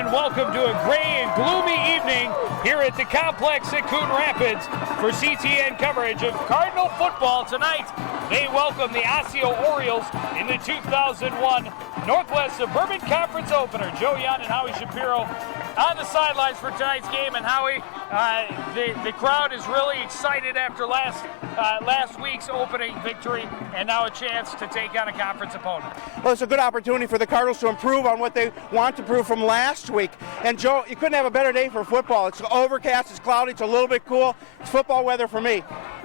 and welcome to a gray and gloomy evening here at the complex at Coon Rapids for CTN coverage of Cardinal football tonight. They welcome the Osseo Orioles in the 2001 Northwest Suburban Conference opener. Joe Young and Howie Shapiro on the sidelines for tonight's game. And Howie, the crowd is really excited after last week's opening victory, and now a chance to take on a conference opponent. Well, it's a good opportunity for the Cardinals to improve on what they want to prove from last week. And Joe, you couldn't have a better day for football. It's overcast, it's cloudy, it's a little bit cool. It's football weather for me.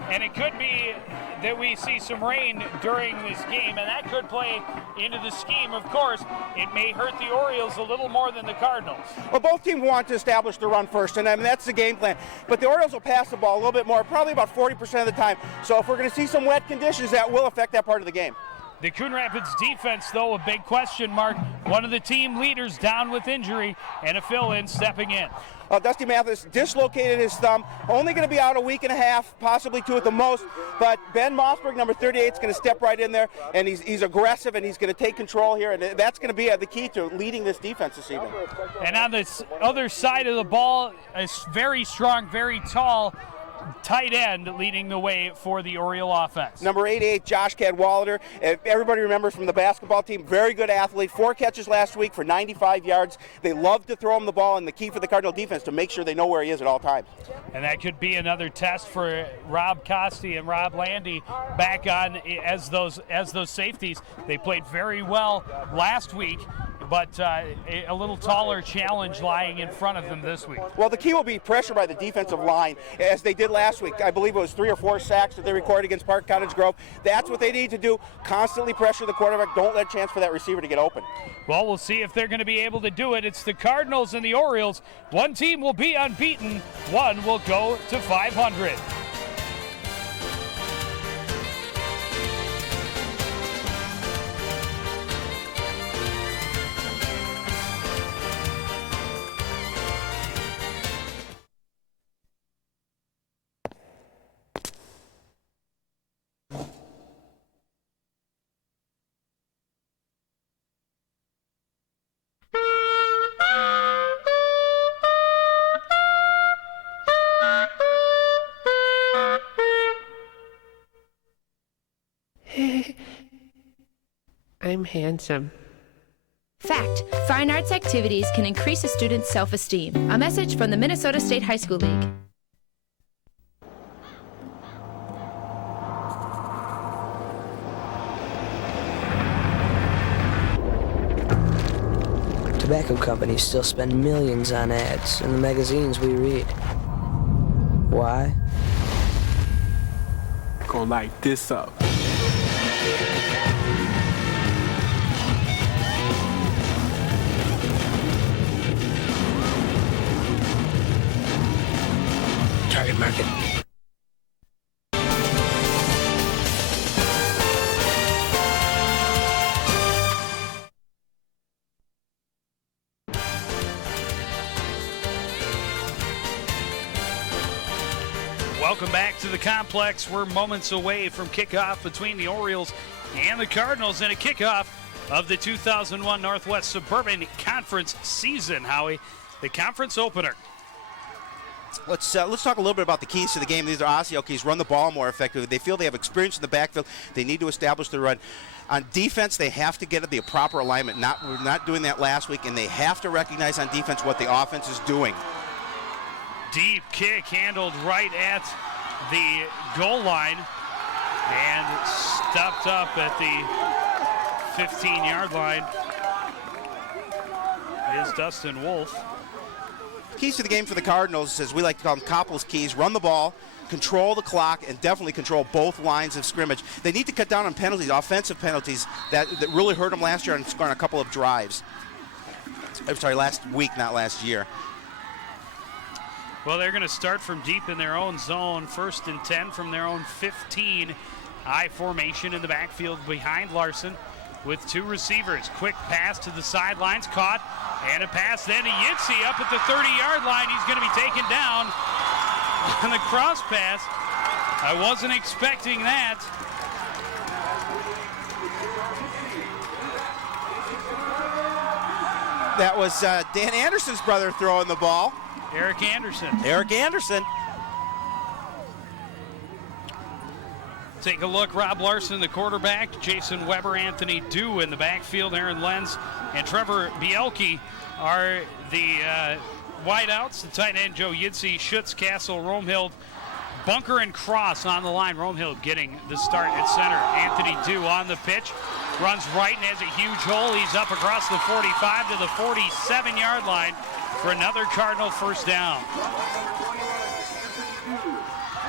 And it could be that we see some rain during this game, and that could play into the scheme. Of course, it may hurt the Orioles a little more than the Cardinals. Well, both teams want to establish the run first, and I mean, that's the game plan. But the Orioles will pass the ball a little bit more, probably about 40% of the time. So if we're going to see some wet conditions, that will affect that part of the game. The Coon Rapids defense, though, a big question mark. One of the team leaders down with injury, and a fill-in stepping in. Dusty Mathis dislocated his thumb, only going to be out a week and a half, possibly two at the most, but Ben Mossberg, number 38, is going to step right in there, and he's aggressive, and he's going to take control here, and that's going to be the key to leading this defense this evening. And on this other side of the ball, a very strong, very tall tight end leading the way for the Oriole offense. Number 88, Josh Cadwallader. Everybody remembers from the basketball team, very good athlete, 4 catches last week for 95 yards. They love to throw him the ball, and the key for the Cardinal defense to make sure they know where he is at all times. And that could be another test for Rob Costi and Rob Landy back on as those safeties. They played very well last week, but a little taller challenge lying in front of them this week. Well, the key will be pressure by the defensive line, as they did last week. I believe it was 3 or 4 sacks that they recorded against Park Cottage Grove. That's what they need to do, constantly pressure the quarterback. Don't let a chance for that receiver to get open. Well, we'll see if they're going to be able to do it. It's the Cardinals and the Orioles. One team will be unbeaten, one will go to 500. I'm handsome. Fact: fine arts activities can increase a student's self-esteem. A message from the Minnesota State High School League. Tobacco companies still spend millions on ads in the magazines we read. Why? Gonna light this up. Target market. Welcome back to the complex. We're moments away from kickoff between the Orioles and the Cardinals in a kickoff of the 2001 Northwest Suburban Conference season, Howie, the conference opener. Let's talk a little bit about the keys to the game. These are Osseo keys. Run the ball more effectively. They feel they have experience in the backfield. They need to establish the run. On defense, they have to get the proper alignment. We're not doing that last week, and they have to recognize on defense what the offense is doing. Deep kick handled right at the goal line and stopped up at the 15-yard line is Dustin Wolf. Keys to the game for the Cardinals, as we like to call them, Koppel's keys: run the ball, control the clock, and definitely control both lines of scrimmage. They need to cut down on penalties, offensive penalties, that really hurt them last year and scoring a couple of drives. I'm sorry, last week, not last year. Well, they're going to start from deep in their own zone, 1st and 10 from their own 15. I formation in the backfield behind Larson with 2 receivers. Quick pass to the sidelines, caught, and a pass then to Yitzi up at the 30-yard line. He's going to be taken down on the cross pass. I wasn't expecting that. That was Dan Anderson's brother throwing the ball. Eric Anderson. Eric Anderson. Take a look. Rob Larson, the quarterback. Jason Weber, Anthony Dew in the backfield. Aaron Lenz and Trevor Bielke are the wideouts. The tight end, Joe Yidsey, Schutz, Castle, Romehild, Bunker, and Cross on the line. Romehild getting the start at center. Anthony Dew on the pitch. Runs right and has a huge hole. He's up across the 45 to the 47-yard line for another Cardinal first down.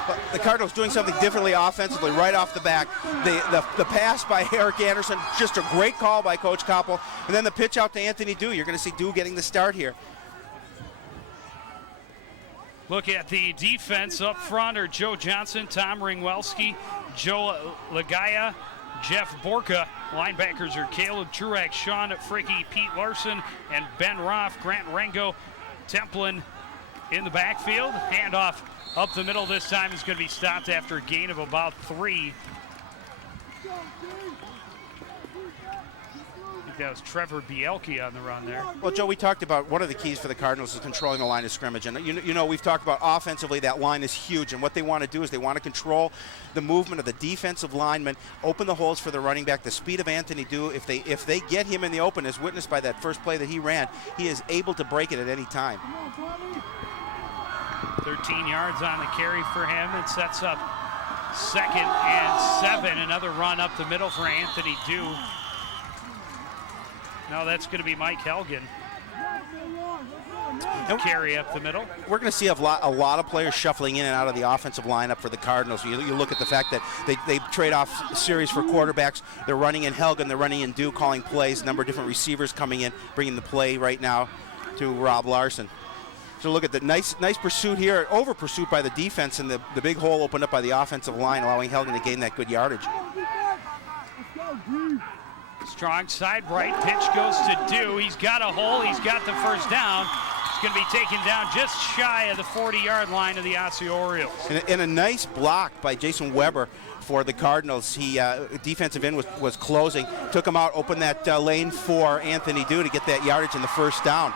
But the Cardinals doing something differently offensively right off the back. The pass by Eric Anderson, just a great call by Coach Koppel. And then the pitch out to Anthony Dew. You're going to see Dew getting the start here. Look at the defense up front are Joe Johnson, Tom Ringwelski, Joe Lagaya, Jeff Borka. Linebackers are Caleb Truax, Sean Fricky, Pete Larson, and Ben Roth. Grant Rango, Templin in the backfield. Handoff up the middle this time is going to be stopped after a gain of about 3. I think that was Trevor Bielke on the run there. Well, Joe, we talked about one of the keys for the Cardinals is controlling the line of scrimmage. And, you know, we've talked about offensively that line is huge. And what they want to do is they want to control the movement of the defensive linemen, open the holes for the running back. The speed of Anthony Dew, if they get him in the open, as witnessed by that first play that he ran, he is able to break it at any time. 13 yards on the carry for him. It sets up 2nd and 7. Another run up the middle for Anthony Dew. No, that's going to be Mike Helgen. Carry up the middle. We're going to see a lot of players shuffling in and out of the offensive lineup for the Cardinals. You look at the fact that they trade off series for quarterbacks. They're running in Helgen, they're running in Dew, calling plays. A number of different receivers coming in, bringing the play right now to Rob Larson. So look at the nice pursuit here, over pursuit by the defense, and the big hole opened up by the offensive line, allowing Helgen to gain that good yardage. Strong side right, pitch goes to Dew. He's got a hole, he's got the first down. He's going to be taken down just shy of the 40-yard line of the Osseo Orioles. And a nice block by Jason Weber for the Cardinals. He defensive end was closing, took him out, opened that lane for Anthony Dew to get that yardage in the first down.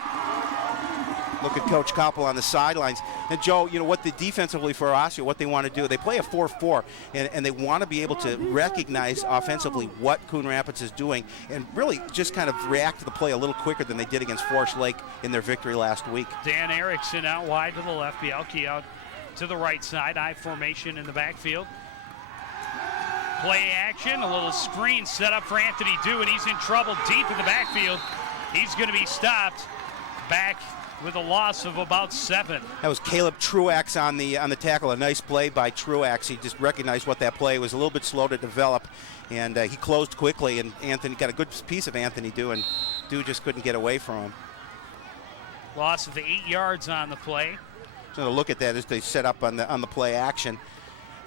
Look at Coach Koppel on the sidelines. And Joe, you know what the defensively for Osseo, what they want to do, they play a 4-4, and they want to be able to recognize offensively what Coon Rapids is doing and really just kind of react to the play a little quicker than they did against Forest Lake in their victory last week. Dan Erickson out wide to the left, Bielke out to the right side, I formation in the backfield. Play action, a little screen set up for Anthony Dew, and he's in trouble deep in the backfield. He's going to be stopped back with a loss of about 7. That was Caleb Truax on the tackle. A nice play by Truax. He just recognized what that play was. A little bit slow to develop, and he closed quickly. And Anthony got a good piece of Anthony Dew, and Dew just couldn't get away from him. Loss of 8 yards on the play. So to look at that as they set up on the play action,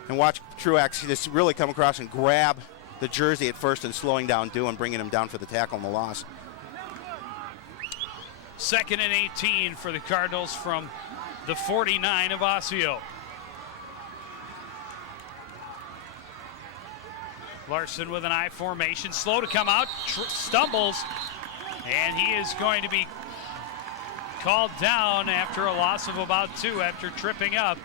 and watch Truax just really come across and grab the jersey at first, and slowing down Dew and bringing him down for the tackle and the loss. 2nd and 18 for the Cardinals from the 49 of Osseo. Larson with an I formation, slow to come out, stumbles, and he is going to be called down after a loss of about 2 after tripping up.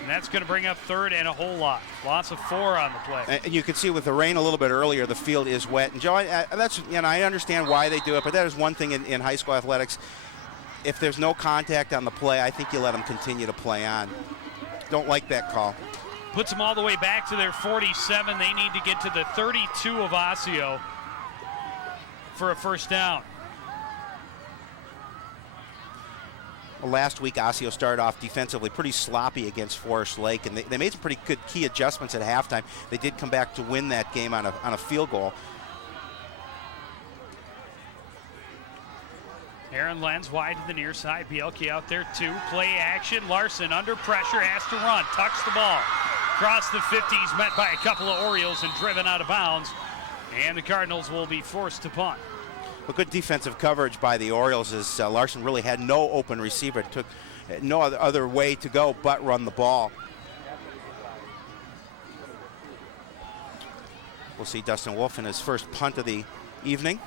And that's going to bring up 3rd and a whole lot. Loss of 4 on the play. And you can see with the rain a little bit earlier, the field is wet. And Joe, that's, you know, I understand why they do it, but that is one thing in high school athletics. If there's no contact on the play, I think you let them continue to play on. Don't like that call. Puts them all the way back to their 47. They need to get to the 32 of Osseo for a first down. Well, last week, Osseo started off defensively pretty sloppy against Forest Lake, and they made some pretty good key adjustments at halftime. They did come back to win that game on a field goal. Aaron Lenz wide to the near side. Bielke out there too. Play action. Larson under pressure, has to run. Tucks the ball. Across the 50s, met by a couple of Orioles and driven out of bounds. And the Cardinals will be forced to punt. Well, good defensive coverage by the Orioles as Larson really had no open receiver. It took no other way to go but run the ball. We'll see Dustin Wolf in his first punt of the evening.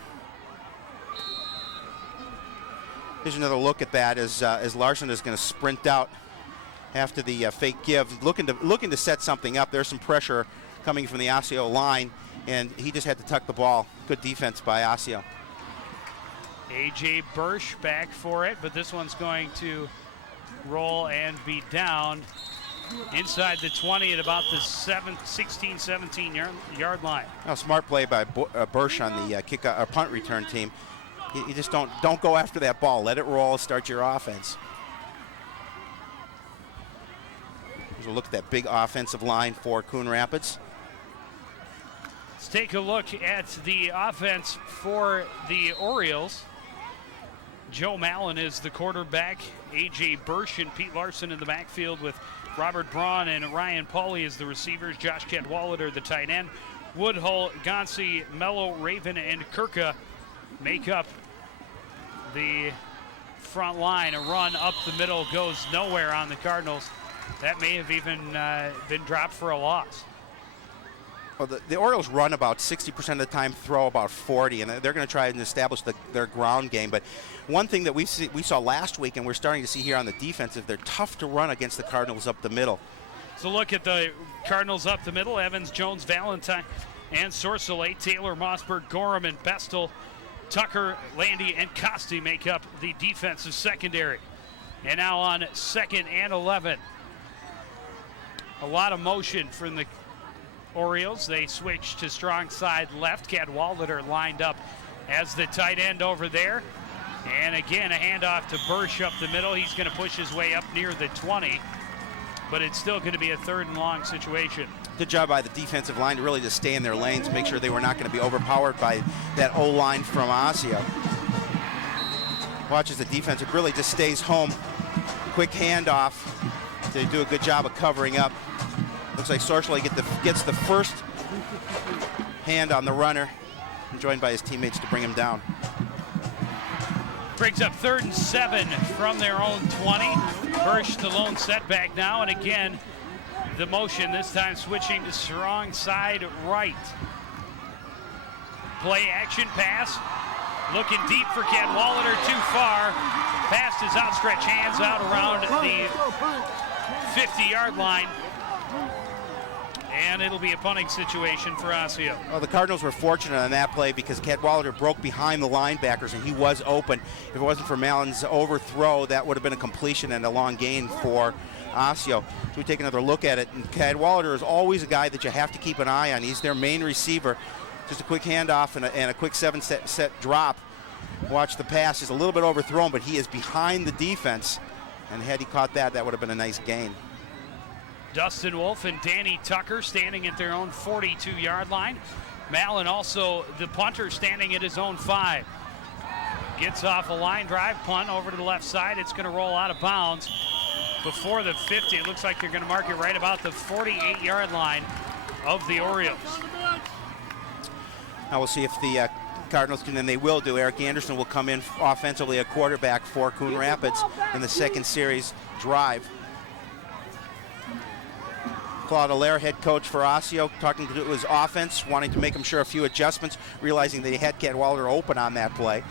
Here's another look at that as Larson is going to sprint out after the fake give, looking to set something up. There's some pressure coming from the Osseo line, and he just had to tuck the ball. Good defense by Osseo. A.J. Bursch back for it, but this one's going to roll and be down inside the 20 at about the 16, 17 yard line. Oh, smart play by Bursch on the punt return team. You just don't go after that ball. Let it roll, start your offense. Here's a look at that big offensive line for Coon Rapids. Let's take a look at the offense for the Orioles. Joe Mallon is the quarterback. A.J. Bursch and Pete Larson in the backfield with Robert Braun and Ryan Pauly as the receivers. Josh Cadwallader, the tight end. Woodhull, Gonsi, Mello, Raven, and Kirka make up the front line. A run up the middle goes nowhere on the Cardinals. That may have even been dropped for a loss. Well, the Orioles run about 60% of the time, throw about 40, and they're going to try and establish their ground game. But one thing that we saw last week, and we're starting to see here on the defensive, they're tough to run against the Cardinals up the middle. So look at the Cardinals up the middle. Evans, Jones, Valentine, and Sorcelay. Taylor, Mossberg, Gorham, and Bestel. Tucker, Landy, and Costi make up the defensive secondary. And now on 2nd and 11. A lot of motion from the Orioles. They switch to strong side left. Cadwallader lined up as the tight end over there. And again, a handoff to Bursch up the middle. He's going to push his way up near the 20. But it's still going to be a 3rd and long situation. Good job by the defensive line to really just stay in their lanes, make sure they were not going to be overpowered by that O-line from Osseo. Watch as the defense really just stays home. Quick handoff. They do a good job of covering up. Looks like Sorcelay gets the first hand on the runner, and joined by his teammates to bring him down. Brings up 3rd and 7 from their own 20. Bursch the lone setback now, and again, the motion, this time switching to strong side right. Play action pass. Looking deep for Cadwallader, too far. Past his outstretched hands out around the 50-yard line. And it'll be a punting situation for Osseo. Well, the Cardinals were fortunate on that play because Cadwallader broke behind the linebackers and he was open. If it wasn't for Mallon's overthrow, that would have been a completion and a long gain for Osseo. So we take another look at it. And Cadwallader is always a guy that you have to keep an eye on. He's their main receiver. Just a quick handoff and a quick 7-set drop. Watch the pass. Just a little bit overthrown, but he is behind the defense. And had he caught that, that would have been a nice gain. Dustin Wolf and Danny Tucker standing at their own 42-yard line. Mallon also the punter standing at his own 5. Gets off a line drive punt over to the left side. It's going to roll out of bounds before the 50. It looks like they're going to mark it right about the 48-yard line of the Orioles. Now we'll see if the Cardinals can, and they will do. Eric Anderson will come in offensively, a quarterback for Coon Rapids in the 2nd series drive. Claude Allaire, head coach for Osseo, talking to his offense, wanting to make him sure a few adjustments, realizing that he had Cadwallader open on that play.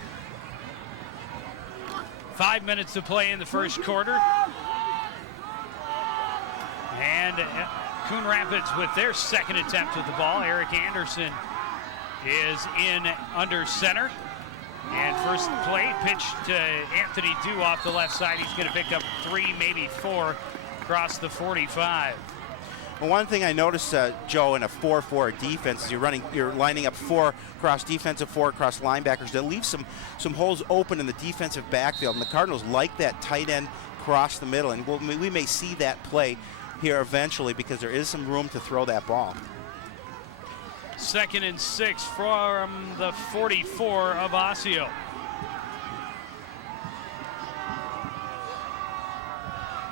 5 minutes to play in the first quarter. And Coon Rapids with their 2nd attempt at the ball. Eric Anderson is in under center. And first play, pitch to Anthony Dew off the left side. He's going to pick up 3, maybe 4 across the 45. Well, one thing I noticed, Joe, in a 4-4 defense is you're lining up 4 across defensive, 4 across linebackers. That leaves some holes open in the defensive backfield, and the Cardinals like that tight end across the middle, and we may see that play here eventually because there is some room to throw that ball. 2nd and 6 from the 44 of Osseo.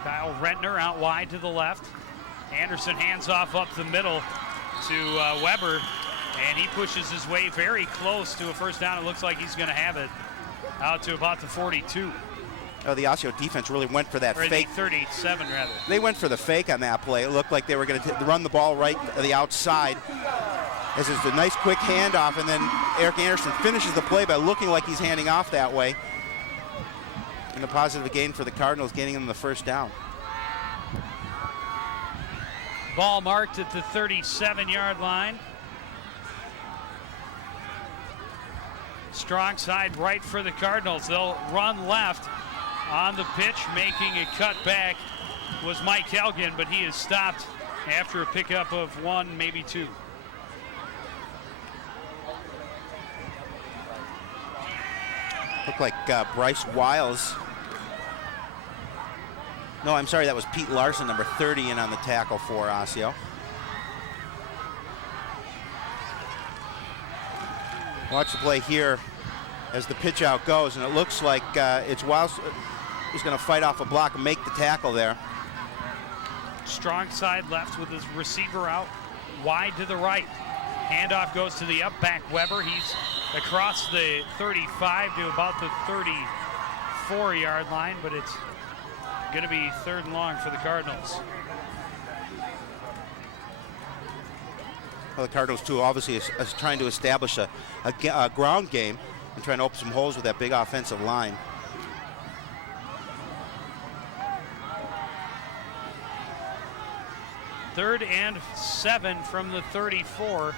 Kyle Rentner out wide to the left. Anderson hands off up the middle to Weber, and he pushes his way very close to a first down. It looks like he's going to have it out to about the 42. Oh, the Osseo defense really went for that fake. 37, rather. They went for the fake on that play. It looked like they were going to run the ball right to the outside. This is a nice quick handoff, and then Eric Anderson finishes the play by looking like he's handing off that way. And a positive gain for the Cardinals, gaining them the first down. Ball marked at the 37-yard line. Strong side right for the Cardinals. They'll run left on the pitch. Making a cut back was Mike Helgen, but he is stopped after a pickup of 1, maybe 2. Looked like Bryce Wiles. No, I'm sorry, that was Pete Larson, number 30, in on the tackle for Osseo. Watch the play here as the pitch out goes, and it looks like it's Wiles who's going to fight off a block and make the tackle there. Strong side left with his receiver out wide to the right. Handoff goes to the up back Weber. He's across the 35 to about the 34-yard line, but it's going to be 3rd and long for the Cardinals. Well, the Cardinals, too, obviously is trying to establish a ground game and trying to open some holes with that big offensive line. Third and 7 from the 34.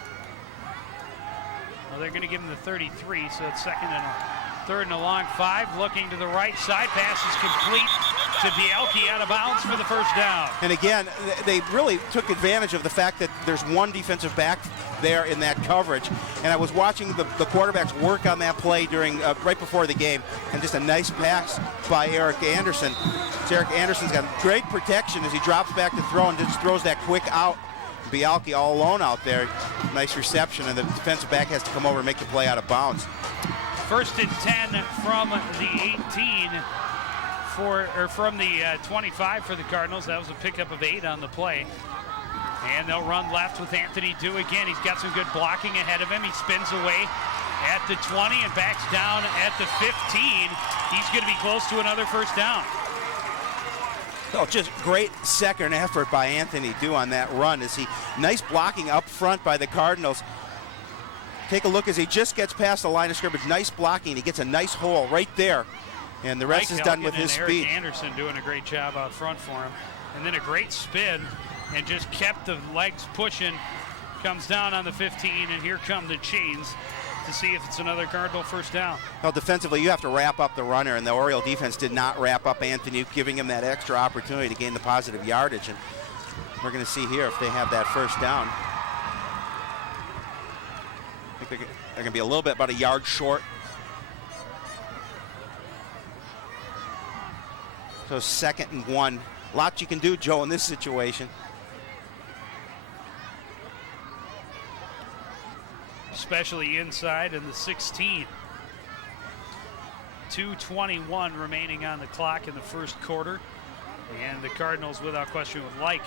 Well, they're going to give him the 33, so it's 2nd and 3rd and a long 5. Looking to the right side. Pass is complete to Bielke, out of bounds for the first down. And again, they really took advantage of the fact that there's one defensive back there in that coverage. And I was watching the quarterbacks work on that play during right before the game, and just a nice pass by Eric Anderson. So Eric Anderson's got great protection as he drops back to throw and just throws that quick out. Bielke all alone out there. Nice reception, and the defensive back has to come over and make the play out of bounds. 1st and 10 from the 18 from the 25 for the Cardinals. That was a pickup of 8 on the play. And they'll run left with Anthony Dew again. He's got some good blocking ahead of him. He spins away at the 20 and backs down at the 15. He's going to be close to another first down. Oh, just great second effort by Anthony Dew on that run. Nice blocking up front by the Cardinals. Take a look as he just gets past the line of scrimmage. Nice blocking. He gets a nice hole right there. And the rest is done with his speed. Eric Anderson doing a great job out front for him. And then a great spin and just kept the legs pushing. Comes down on the 15, and here come the chains to see if it's another Cardinal first down. Well, defensively, you have to wrap up the runner, and the Oriole defense did not wrap up Anthony, giving him that extra opportunity to gain the positive yardage. And we're going to see here if they have that first down. I think they're going to be a little bit about a yard short. So 2nd and 1. Lots you can do, Joe, in this situation. Especially inside in the 16. 2:21 remaining on the clock in the first quarter. And the Cardinals, without question, would like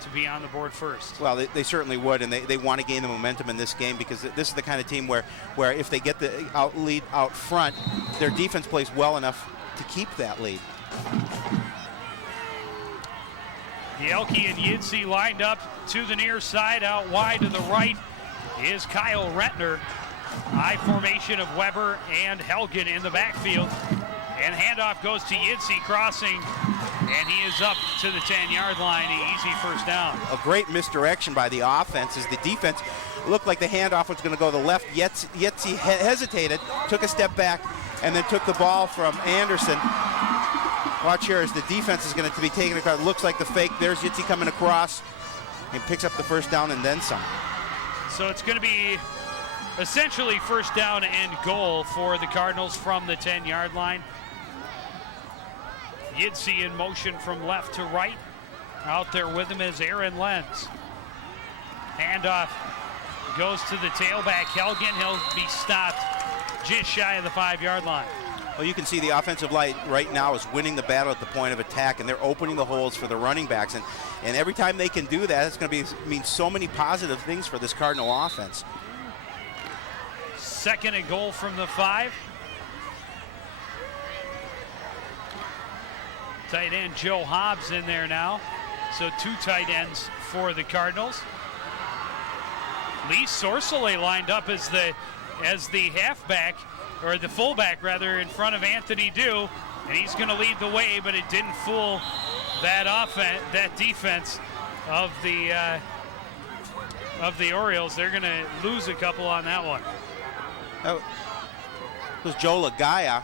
to be on the board first. Well, they certainly would, and they want to gain the momentum in this game, because this is the kind of team where if they get the lead out front, their defense plays well enough to keep that lead. Bielke and Yidsey lined up to the near side. Out wide to the right is Kyle Retner. High formation of Weber and Helgen in the backfield. And handoff goes to Yidsey crossing, and he is up to the 10-yard line. An easy first down. A great misdirection by the offense as the defense looked like the handoff was going to go to the left. Yidsey hesitated, took a step back, and then took the ball from Anderson. Watch here as the defense is going to be taking it. Looks like the fake. There's Yidsey coming across and picks up the first down and then some. So it's going to be essentially first down and goal for the Cardinals from the 10-yard line. Yidsey in motion from left to right. Out there with him is Aaron Lenz. Handoff goes to the tailback Helgen. He'll be stopped just shy of the 5-yard line. Well, you can see the offensive line right now is winning the battle at the point of attack, and they're opening the holes for the running backs. And every time they can do that, it's going to mean so many positive things for this Cardinal offense. 2nd and goal from the 5. Tight end Joe Hobbs in there now. So 2 tight ends for the Cardinals. Lee Sorsele lined up as the halfback, or the fullback rather, in front of Anthony Dew. And he's going to lead the way, but it didn't fool that defense of the Orioles. They're going to lose a couple on that one. That was Joe Lagaya.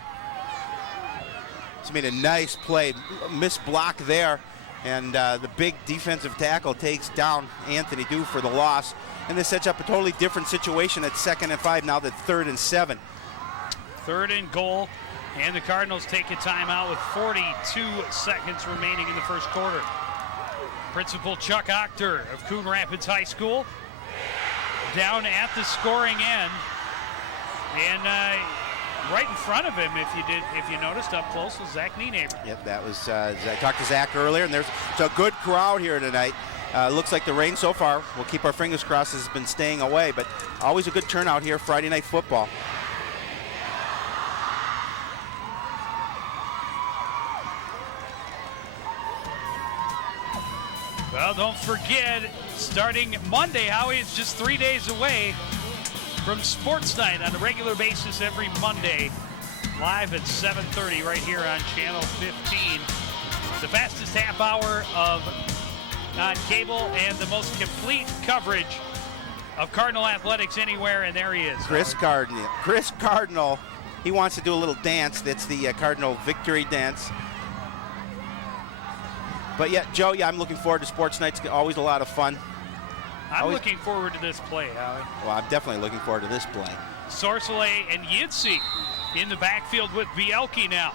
He's made a nice play, missed block there, and the big defensive tackle takes down Anthony Dew for the loss. And this sets up a totally different situation at 2nd and 5, now that 3rd and 7. 3rd and goal, and the Cardinals take a timeout with 42 seconds remaining in the first quarter. Principal Chuck Octor of Coon Rapids High School down at the scoring end, and right in front of him, if you noticed up close, was Zach Nienaber. Yep, that was I talked to Zach earlier, and there's a good crowd here tonight. Looks like the rain so far, we'll keep our fingers crossed, has been staying away, but always a good turnout here Friday night football. Well, don't forget, starting Monday, Howie, it's just 3 days away from Sports Night on a regular basis every Monday, live at 7:30 right here on Channel 15. The fastest half hour on cable and the most complete coverage of Cardinal athletics anywhere, and there he is. Chris Cardinal, he wants to do a little dance. That's the Cardinal victory dance. But yeah, Joe, I'm looking forward to Sports Night. It's always a lot of fun. I'm looking forward to this play, Howie. Well, I'm definitely looking forward to this play. Sorsele and Yitzi in the backfield with Bielke now.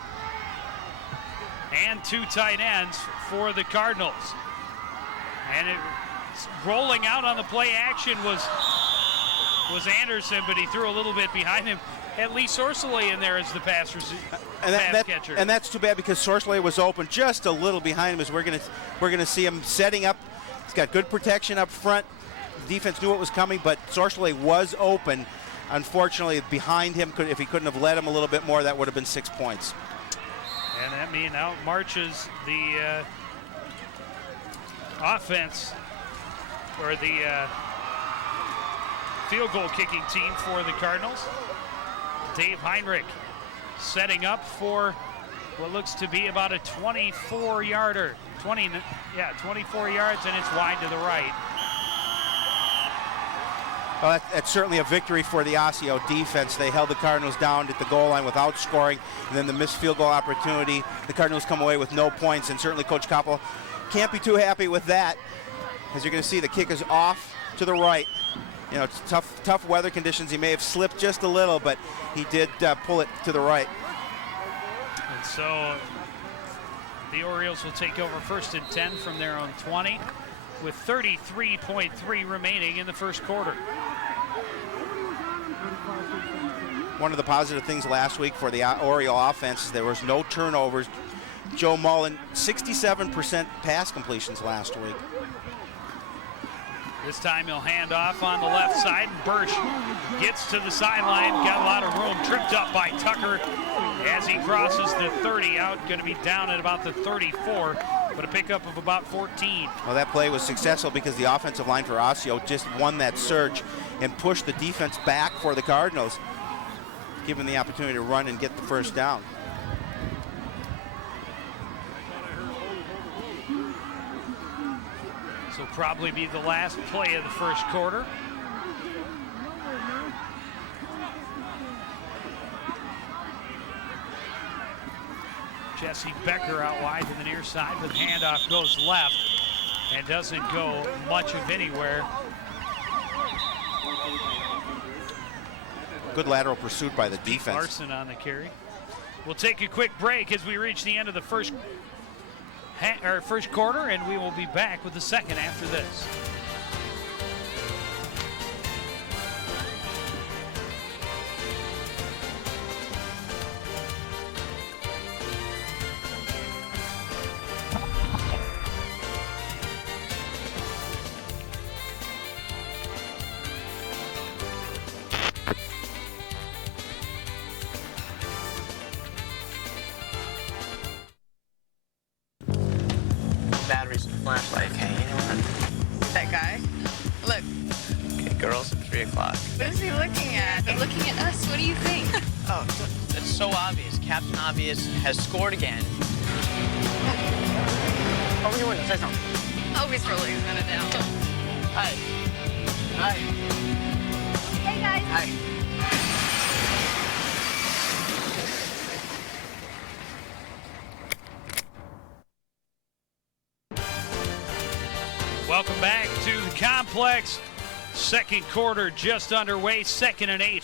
And 2 tight ends for the Cardinals. And rolling out on the play action was Anderson, but he threw a little bit behind him. At least Sorsele in there as the pass catcher. And that's too bad, because Sorsele was open just a little behind him, as we're gonna see him setting up. He's got good protection up front. The defense knew what was coming, but Sorsele was open. Unfortunately, behind him, if he couldn't have led him a little bit more, that would have been 6 points. And that means out marches the offense, or the field goal kicking team for the Cardinals. Dave Heinrich setting up for what looks to be about a 24-yarder. 24 yards, and it's wide to the right. Well, that's certainly a victory for the Osseo defense. They held the Cardinals down at the goal line without scoring, and then the missed field goal opportunity. The Cardinals come away with no points, and certainly Coach Koppel can't be too happy with that. As you're going to see, the kick is off to the right. You know, it's tough weather conditions. He may have slipped just a little, but he did pull it to the right. And so the Orioles will take over 1st and 10 from their own 20 with 33.3 remaining in the first quarter. One of the positive things last week for the Oriole offense is there was no turnovers. Joe Mullen, 67% pass completions last week. This time he'll hand off on the left side, and Bursch gets to the sideline, got a lot of room, tripped up by Tucker as he crosses the 30 out, going to be down at about the 34, but a pickup of about 14. Well, that play was successful because the offensive line for Osseo just won that surge and pushed the defense back for the Cardinals, given the opportunity to run and get the first down. This will probably be the last play of the first quarter. Jesse Becker out wide to the near side, but the handoff goes left and doesn't go much of anywhere. Good lateral pursuit by the Steve defense. Larson on the carry. We'll take a quick break as we reach the end of the first quarter, and we will be back with the second after this. Batteries and flashlight. Okay, you know what? That guy? Look. Okay, girls at 3 o'clock. What is he looking at? They're looking at us. What do you think? Oh, it's It's so obvious. Captain Obvious has scored again. What were you doing? Say something. Oh, he's really gonna down. Hi. Hi. Hey, guys. Hi. Welcome back to the complex. Second quarter just underway. 2nd and 8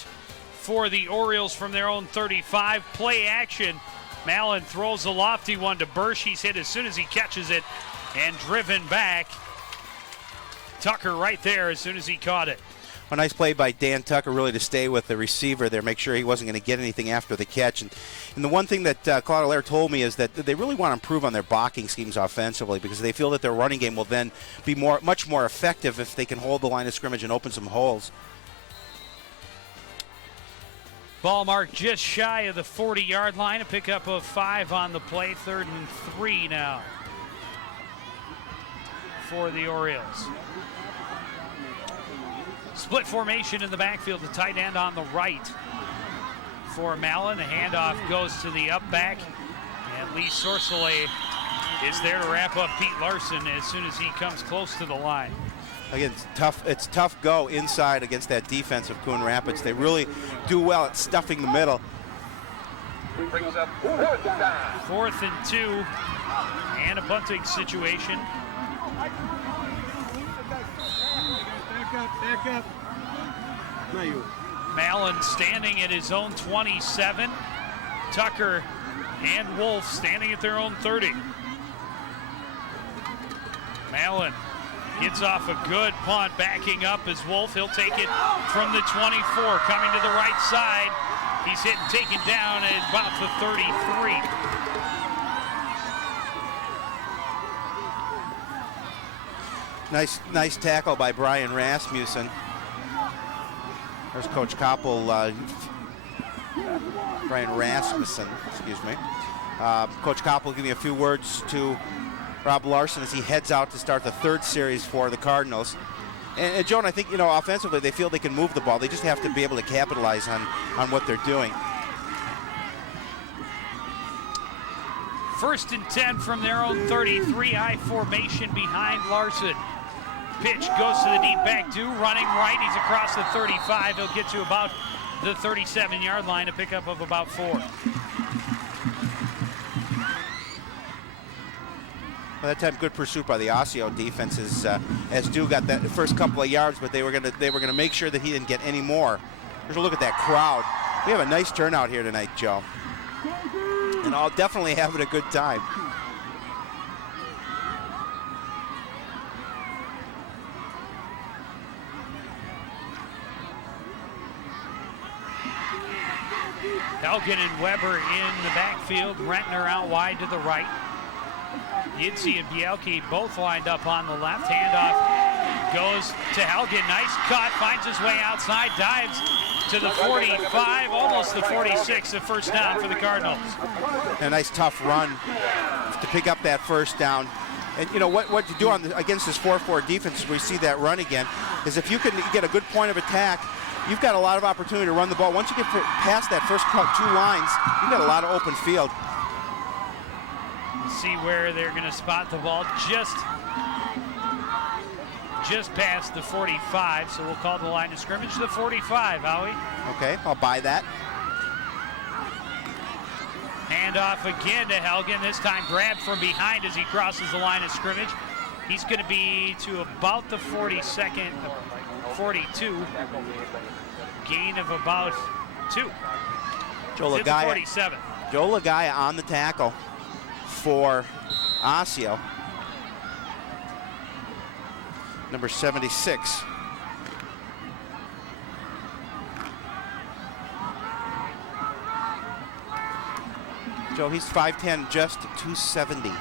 for the Orioles from their own 35. Play action. Mallon throws a lofty one to Bursch. He's hit as soon as he catches it and driven back. Tucker right there as soon as he caught it. A nice play by Dan Tucker, really, to stay with the receiver there, make sure he wasn't going to get anything after the catch. And the one thing that Claude Allaire told me is that they really want to improve on their blocking schemes offensively, because they feel that their running game will then be much more effective if they can hold the line of scrimmage and open some holes. Ball marked just shy of the 40-yard line. A pickup of 5 on the play. 3rd and 3 now for the Orioles. Split formation in the backfield. The tight end on the right for Mallon. The handoff goes to the up back. And Lee Sorcellet is there to wrap up Pete Larson as soon as he comes close to the line. Again, it's tough go inside against that defense of Coon Rapids. They really do well at stuffing the middle. Brings up 4th down. 4th and 2 and a bunting situation. Back up. Not you. Mallon standing at his own 27. Tucker and Wolf standing at their own 30. Mallon gets off a good punt, backing up as Wolf. He'll take it from the 24, coming to the right side. He's hit and taken down at about the 33. Nice tackle by Brian Rasmussen. There's Coach Koppel, Brian Rasmussen, excuse me. Coach Koppel giving a few words to Rob Larson as he heads out to start the 3rd series for the Cardinals. And Joan, I think, offensively they feel they can move the ball. They just have to be able to capitalize on what they're doing. 1st and 10 from their own 33. I formation behind Larson. Pitch goes to the deep back two, running right. He's across the 35. He'll get to about the 37-yard line, a pickup of about 4. Well, that time, good pursuit by the Osseo defense as Dew got that first couple of yards, but they were gonna make sure that he didn't get any more. Here's a look at that crowd. We have a nice turnout here tonight, Joe, and I'll definitely having a good time. Helgen and Weber in the backfield. Rentner out wide to the right. Yidsi and Bielke both lined up on the left. Handoff goes to Helgen. Nice cut. Finds his way outside. Dives to the 45, almost the 46. The first down for the Cardinals. A nice tough run to pick up that first down. And what you do against this 4-4 defense, we see that run again, is if you can get a good point of attack, you've got a lot of opportunity to run the ball. Once you get past that first 2 lines, you've got a lot of open field. See where they're going to spot the ball just past the 45, so we'll call the line of scrimmage the 45, Howie. Okay, I'll buy that. Handoff again to Helgen, this time grabbed from behind as he crosses the line of scrimmage. He's going to be to about the 42. Gain of about 2. Joe Lagaya on the tackle for Osseo. Number 76. Joe, he's 5'10", just 270.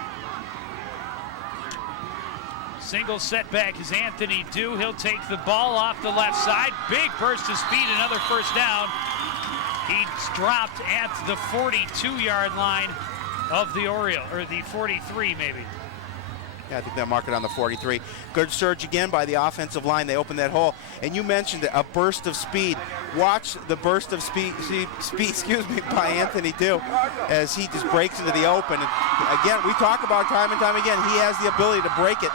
Single setback is Anthony Dew. He'll take the ball off the left side. Big burst of speed, another first down. He's dropped at the 42-yard line of the Oriole, or the 43 maybe. Yeah, I think they'll mark it on the 43. Good surge again by the offensive line. They opened that hole. And you mentioned a burst of speed. Watch the burst of speed by Anthony too, as he just breaks into the open. And again, we talk about time and time again, he has the ability to break it.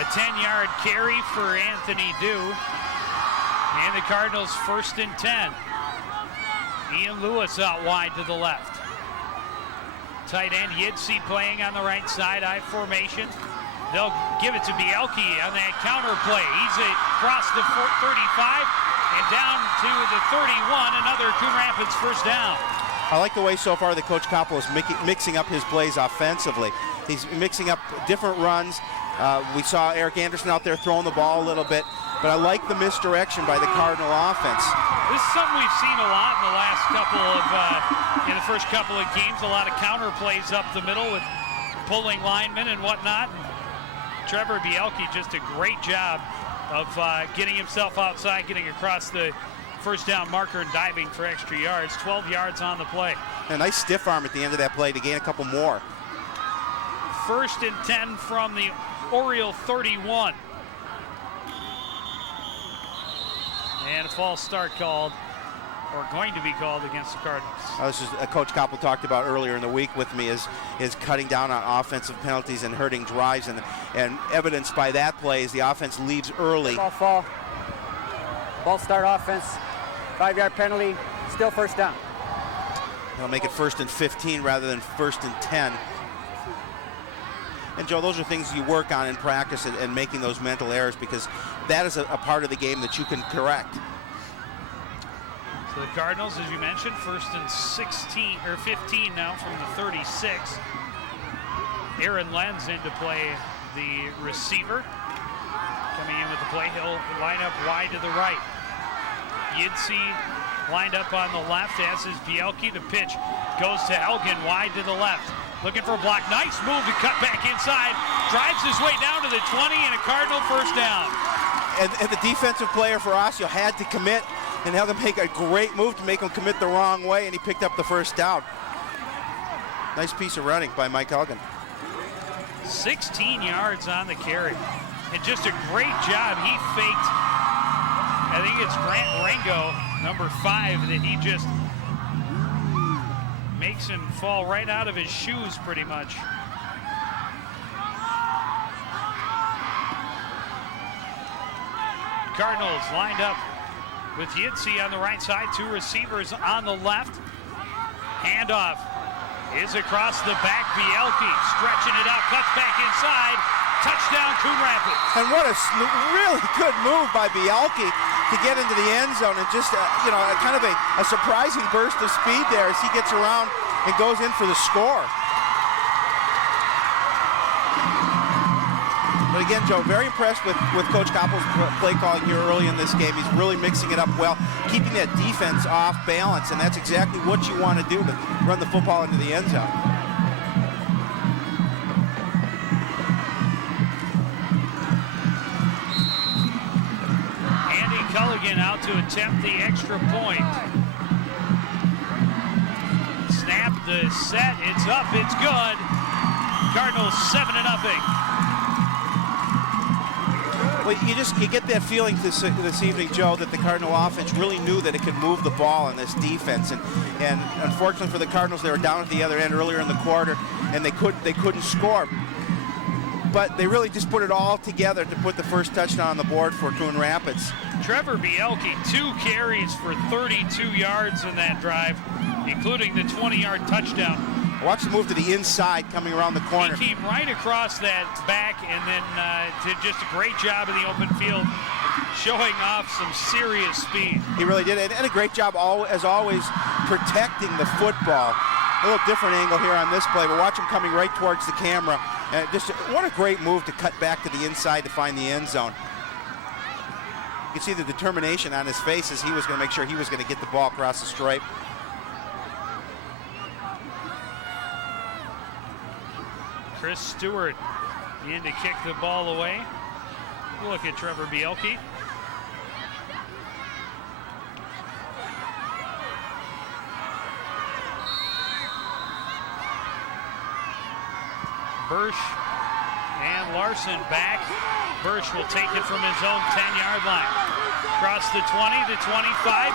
A 10-yard carry for Anthony Dew. And the Cardinals 1st and 10. Ian Lewis out wide to the left. Tight end Yidsey playing on the right side, I formation. They'll give it to Bielke on that counter play. He's across the 35 and down to the 31. Another Coon Rapids first down. I like the way so far that Coach Koppel is mixing up his plays offensively. He's mixing up different runs. We saw Eric Anderson out there throwing the ball a little bit, but I like the misdirection by the Cardinal offense. This is something we've seen a lot in the last couple of, in the first couple of games, a lot of counter plays up the middle with pulling linemen and whatnot. And Trevor Bielke, just a great job of getting himself outside, getting across the first down marker and diving for extra yards. 12 yards on the play. A nice stiff arm at the end of that play to gain a couple more. 1st and 10 from the Oriole 31. And a false start called, or going to be called, against the Cardinals. This is Coach Koppel talked about earlier in the week with me, is cutting down on offensive penalties and hurting drives, and evidenced by that play is the offense leaves early. Ball start offense, 5-yard penalty, still first down. They'll make it 1st and 15 rather than 1st and 10. And Joe, those are things you work on in practice and making those mental errors, because that is a part of the game that you can correct. So the Cardinals, as you mentioned, 1st and 16 or 15 now from the 36. Aaron Lenz in to play the receiver. Coming in with the play, he'll line up wide to the right. Yidsey lined up on the left, as is Bielke. The pitch goes to Elgin wide to the left. Looking for a block. Nice move to cut back inside. Drives his way down to the 20 and a Cardinal first down. And the defensive player for Osseo had to commit, and had to make a great move to make him commit the wrong way, and he picked up the first down. Nice piece of running by Mike Elgin. 16 yards on the carry. And just a great job. He faked, I think it's Grant Rango, number 5, that he just makes him fall right out of his shoes pretty much. Cardinals lined up with Yidsey on the right side, 2 receivers on the left. Handoff is across the back. Bielke stretching it out, cuts back inside. Touchdown, Coon Rapids. And what a really good move by Bielke to get into the end zone, and just kind of a surprising burst of speed there as he gets around and goes in for the score. But again, Joe, very impressed with Coach Koppel's play calling here early in this game. He's really mixing it up well, keeping that defense off balance, and that's exactly what you want to do, to run the football into the end zone. Andy Culligan out to attempt the extra point. Snap, the set, it's up, it's good. Cardinals 7-0. Well, you get that feeling this evening, Joe, that the Cardinal offense really knew that it could move the ball in this defense, and unfortunately for the Cardinals, they were down at the other end earlier in the quarter, and they couldn't score. But they really just put it all together to put the first touchdown on the board for Coon Rapids. Trevor Bielke, 2 carries for 32 yards in that drive, including the 20-yard touchdown. Watch the move to the inside coming around the corner. He came right across that back and then did just a great job in the open field, showing off some serious speed. He really did, and a great job, as always, protecting the football. A little different angle here on this play, but watch him coming right towards the camera. What a great move to cut back to the inside to find the end zone. You can see the determination on his face as he was going to make sure he was going to get the ball across the stripe. Chris Stewart in to kick the ball away. Look at Trevor Bielke. Bursch and Larson back. Bursch will take it from his own 10-yard line. Across the 20, the 25,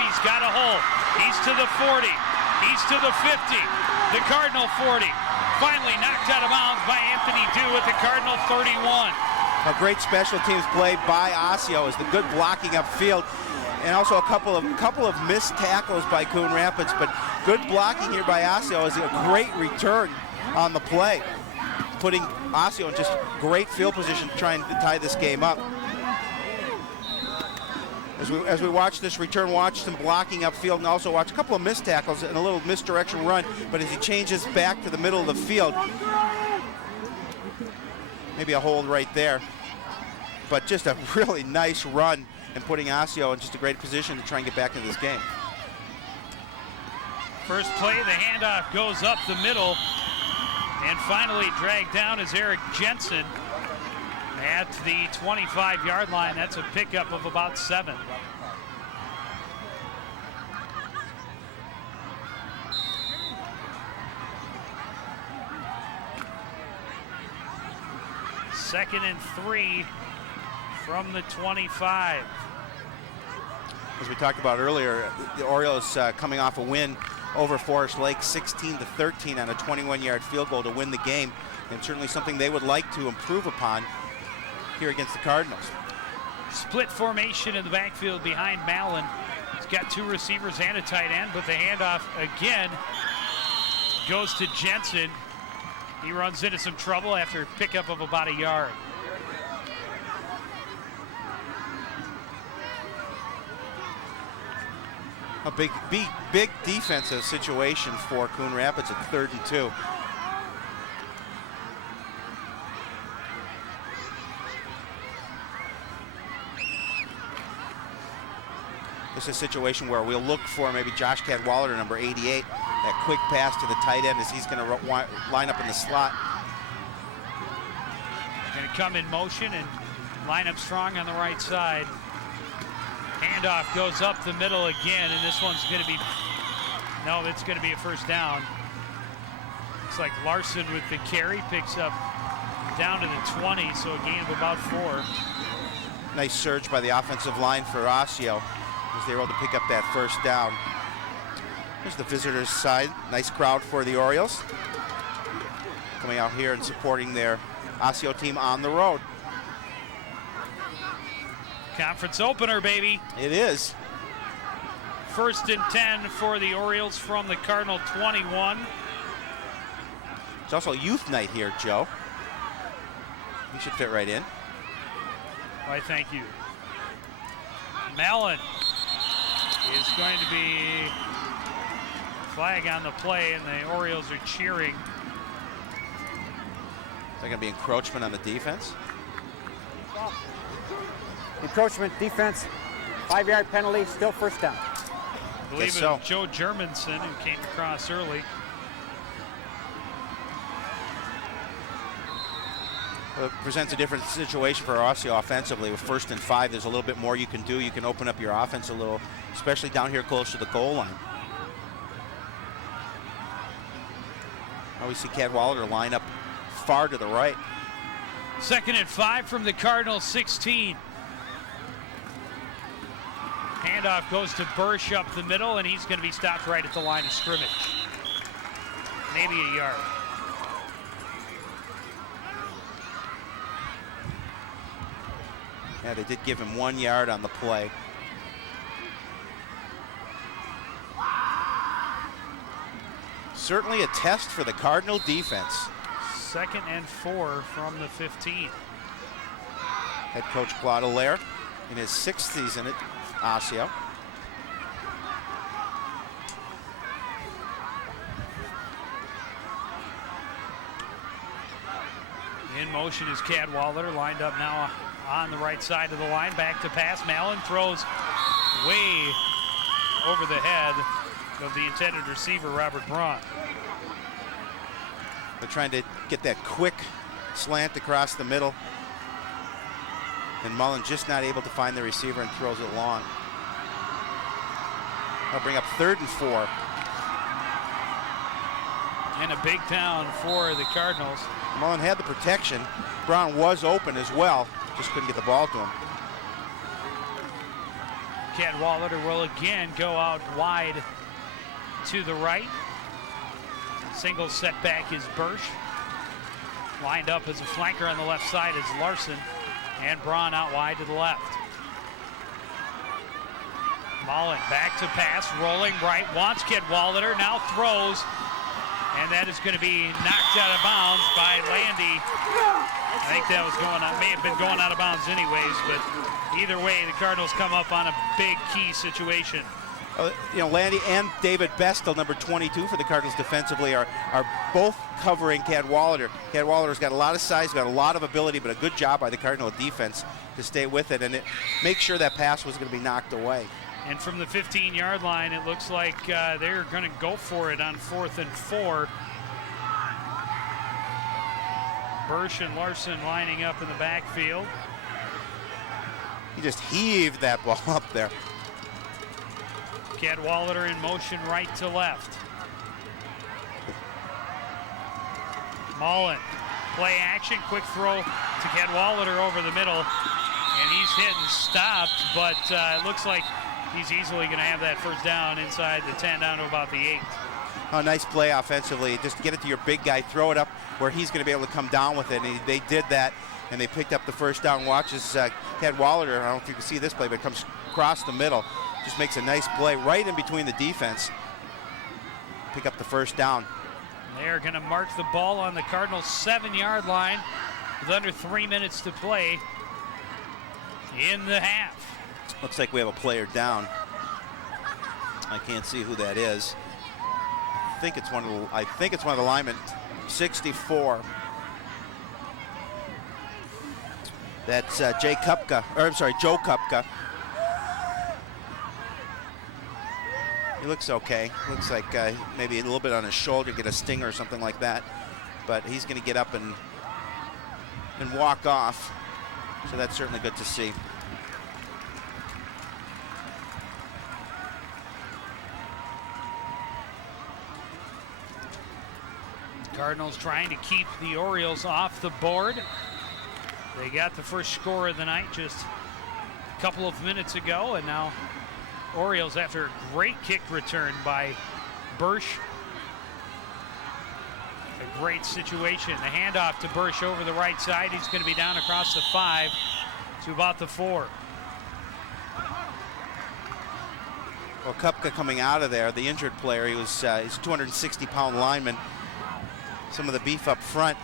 he's got a hole. He's to the 40, he's to the 50, the Cardinal 40. Finally knocked out of bounds by Anthony Dew at the Cardinal 31. A great special teams play by Osseo is the good blocking upfield, and also a couple of missed tackles by Coon Rapids, but good blocking here by Osseo is a great return on the play, putting Osseo in just great field position trying to tie this game up. As we watch this return, watch some blocking upfield, and also watch a couple of missed tackles and a little misdirection run, but as he changes back to the middle of the field, maybe a hold right there, but just a really nice run and putting Osseo in just a great position to try and get back into this game. First play, the handoff goes up the middle, and finally dragged down is Eric Jensen at the 25-yard line. That's a pickup of about 7. Second and 3 from the 25. As we talked about earlier, the Orioles coming off a win over Forest Lake, 16-13 on a 21-yard field goal to win the game, and certainly something they would like to improve upon here against the Cardinals. Split formation in the backfield behind Mallon. He's got 2 receivers and a tight end, but the handoff again goes to Jensen. He runs into some trouble after a pickup of about a yard. A big defensive situation for Coon Rapids at 3rd and 2. This is a situation where we'll look for maybe Josh Cadwallader, number 88, that quick pass to the tight end as he's going to line up in the slot. Going to come in motion and line up strong on the right side. Handoff goes up the middle again, and this one's going to be, no, it's going to be a first down. Looks like Larson with the carry picks up down to the 20, so a gain of about 4. Nice surge by the offensive line for Osseo as they were able to pick up that first down. Here's the visitors' side. Nice crowd for the Orioles. Coming out here and supporting their Osseo team on the road. Conference opener, baby. It is. 1st and 10 for the Orioles from the Cardinal 21. It's also youth night here, Joe. You should fit right in. Why, thank you. Mallon is going to be flag on the play, and the Orioles are cheering. Is that going to be encroachment on the defense? Encroachment, defense, 5-yard penalty, still first down. I believe it was Joe Germanson who came across early. It presents a different situation for Osseo offensively. With 1st and 5, there's a little bit more you can do. You can open up your offense a little, especially down here close to the goal line. Now we see Cadwallader line up far to the right. 2nd and 5 from the Cardinals 16. Handoff goes to Bursch up the middle, and he's going to be stopped right at the line of scrimmage. Maybe a yard. Yeah, they did give him 1 yard on the play. Certainly a test for the Cardinal defense. 2nd and 4 from the 15. Head coach Claude Allaire in his 6th season at Osseo. In motion is Cadwallader, lined up now on the right side of the line. Back to pass. Mallon throws way over the head of the intended receiver, Robert Braun. They're trying to get that quick slant across the middle. And Mullen just not able to find the receiver and throws it long. That'll bring up 3rd and 4. And a big down for the Cardinals. Mullen had the protection. Brown was open as well, just couldn't get the ball to him. Cadwallader will again go out wide to the right. Single setback is Bursch. Lined up as a flanker on the left side is Larson. And Braun out wide to the left. Mullen back to pass, rolling right, wants Cadwallader, now throws. And that is going to be knocked out of bounds by Landy. I think that was may have been going out of bounds anyways, but either way, the Cardinals come up on a big key situation. Landy and David Bestel, number 22 for the Cardinals defensively, are both covering Cadwallader. Cadwallader's got a lot of size, got a lot of ability, but a good job by the Cardinal defense to stay with it and make sure that pass was going to be knocked away. And from the 15-yard line, it looks like they're going to go for it on 4th and 4. Bursch and Larson lining up in the backfield. He just heaved that ball up there. Cadwallader in motion right to left. Mullen, play action, quick throw to Cadwallader over the middle. And he's hit and stopped, but it looks like he's easily going to have that first down inside the 10 down to about the 8. Oh, nice play offensively. Just get it to your big guy, throw it up where he's going to be able to come down with it. And they did that, and they picked up the first down. Watch as Cadwallader, I don't know if you can see this play, but it comes across the middle. Just makes a nice play right in between the defense. Pick up the first down. They're going to mark the ball on the Cardinals' 7-yard line with under 3 minutes to play in the half. Looks like we have a player down. I can't see who that is. I think it's one of the linemen. 64. That's Joe Kupka. He looks okay. Looks like maybe a little bit on his shoulder, get a stinger or something like that. But he's going to get up and walk off. So that's certainly good to see. Cardinals trying to keep the Orioles off the board. They got the first score of the night just a couple of minutes ago, and now Orioles, after a great kick return by Bursch. A great situation. The handoff to Bursch over the right side. He's going to be down across the 5 to about the 4. Well, Kupka coming out of there, the injured player, he's a 260-pound lineman. Some of the beef up front,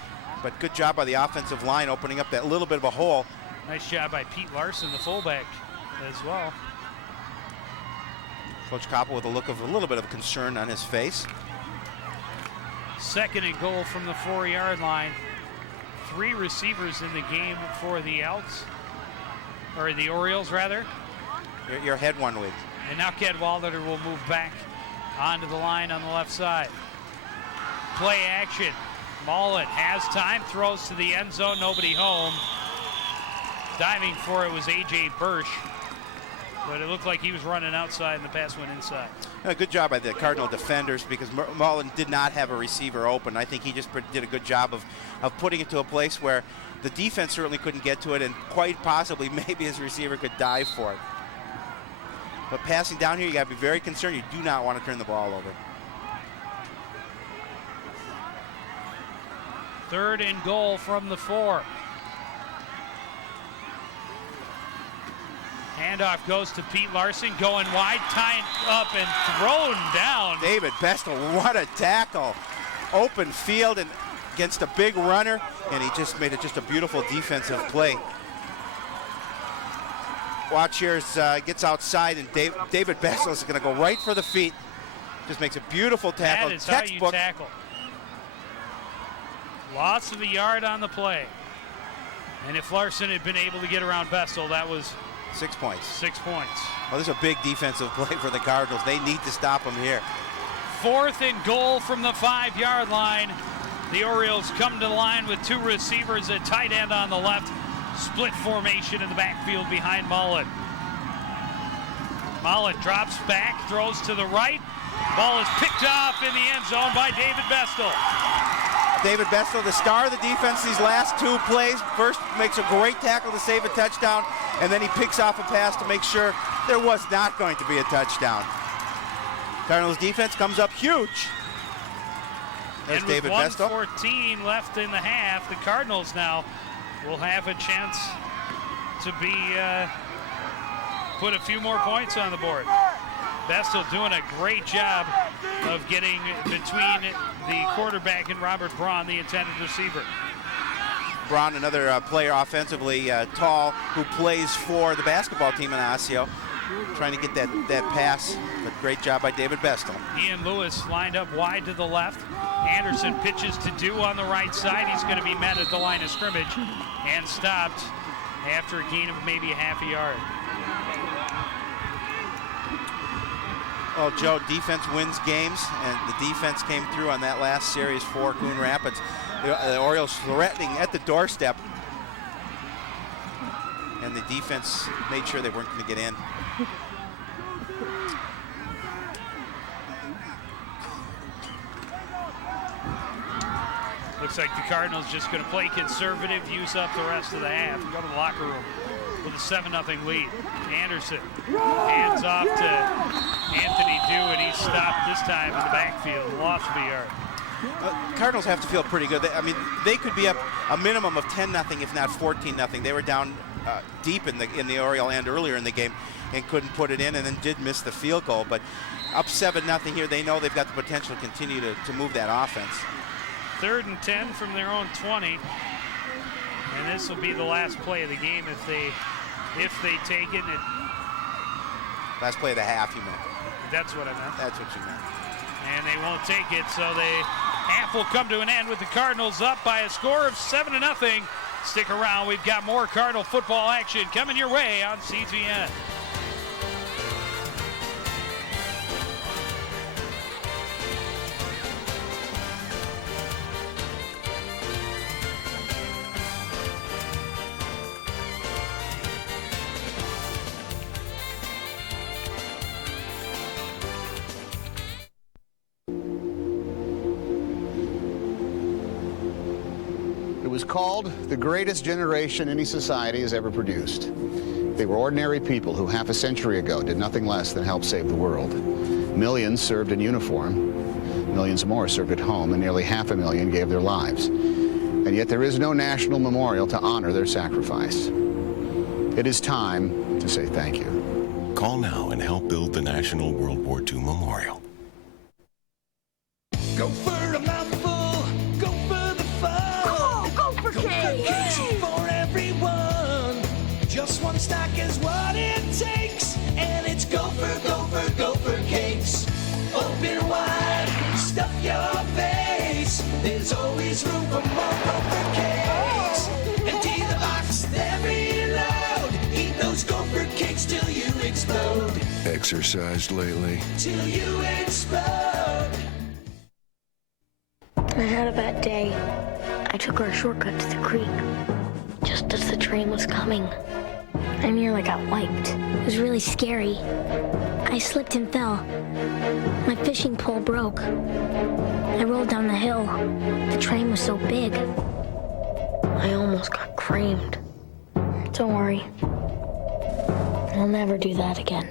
but good job by the offensive line opening up that little bit of a hole. Nice job by Pete Larson, the fullback, as well. Coach Koppel with a look of a little bit of concern on his face. 2nd and goal from the 4-yard line. 3 receivers in the game for the Orioles rather. Your head one week. And now Cadwallader will move back onto the line on the left side. Play action. Mullen has time, throws to the end zone, nobody home. Diving for it was A.J. Bursch, but it looked like he was running outside and the pass went inside. Good job by the Cardinal defenders because Mullen did not have a receiver open. I think he just did a good job of putting it to a place where the defense certainly couldn't get to it, and quite possibly maybe his receiver could dive for it. But passing down here, you got to be very concerned. You do not want to turn the ball over. 3rd and goal from the 4. Handoff goes to Pete Larson, going wide, tying up and thrown down. David Bestel, what a tackle. Open field and against a big runner, and he just made it just a beautiful defensive play. Watch here as gets outside, and David Bestel is going to go right for the feet. Just makes a beautiful tackle. That is how you tackle. Lots of a yard on the play. And if Larson had been able to get around Bestel, that was 6 points. 6 points. Well, this is a big defensive play for the Cardinals. They need to stop him here. 4th and goal from the 5-yard line. The Orioles come to the line with 2 receivers, a tight end on the left. Split formation in the backfield behind Mullen. Mullen drops back, throws to the right. Ball is picked off in the end zone by David Bestel. David Bestel, the star of the defense these last 2 plays. First makes a great tackle to save a touchdown, and then he picks off a pass to make sure there was not going to be a touchdown. Cardinals defense comes up huge. There's and with David Bestel. 1:14 left in the half, the Cardinals now will have a chance to be put a few more points on the board. Bestel doing a great job of getting between the quarterback and Robert Braun, the intended receiver. Braun, another player offensively tall, who plays for the basketball team in Osseo, trying to get that pass, but great job by David Bestel. Ian Lewis lined up wide to the left. Anderson pitches to Dew on the right side. He's going to be met at the line of scrimmage and stopped after a gain of maybe a half a yard. Well, Joe, defense wins games, and the defense came through on that last series for Coon Rapids. The Orioles threatening at the doorstep, and the defense made sure they weren't going to get in. Looks like the Cardinals just going to play conservative, use up the rest of the half, and go to the locker room with a 7-0 lead. Anderson hands off to Anthony Dew, and he's stopped this time in the backfield, lost of a yard. Cardinals have to feel pretty good. They could be up a minimum of 10-0, if not 14-0. They were down deep in the Oriole end earlier in the game and couldn't put it in, and then did miss the field goal. But up 7-0 here, they know they've got the potential to continue to move that offense. 3rd and 10 from their own 20, and this will be the last play of the game if they take it. Last play of the half, you meant. That's what I meant. That's what you meant. And they won't take it, so the half will come to an end with the Cardinals up by a score of 7-0. Stick around, we've got more Cardinal football action coming your way on CTN. It was called the greatest generation any society has ever produced. They were ordinary people who half a century ago did nothing less than help save the world. Millions served in uniform, millions more served at home, and nearly 500,000 gave their lives. And yet there is no national memorial to honor their sacrifice. It is time to say thank you. Call now and help build the National World War II Memorial. Go for a mouthful, go for the fun. Go for cakes for everyone. Just one stack is what it takes, and it's go for cakes. Open wide, stuff your face. There's always room for more Gopher cakes. Empty the box, they're reload. Eat those Gopher cakes till you explode. Exercised lately? Till you explode. I had a bad day. I took our shortcut to the creek, just as the train was coming. I nearly got wiped. It was really scary. I slipped and fell. My fishing pole broke. I rolled down the hill. The train was so big. I almost got creamed. Don't worry. I'll never do that again.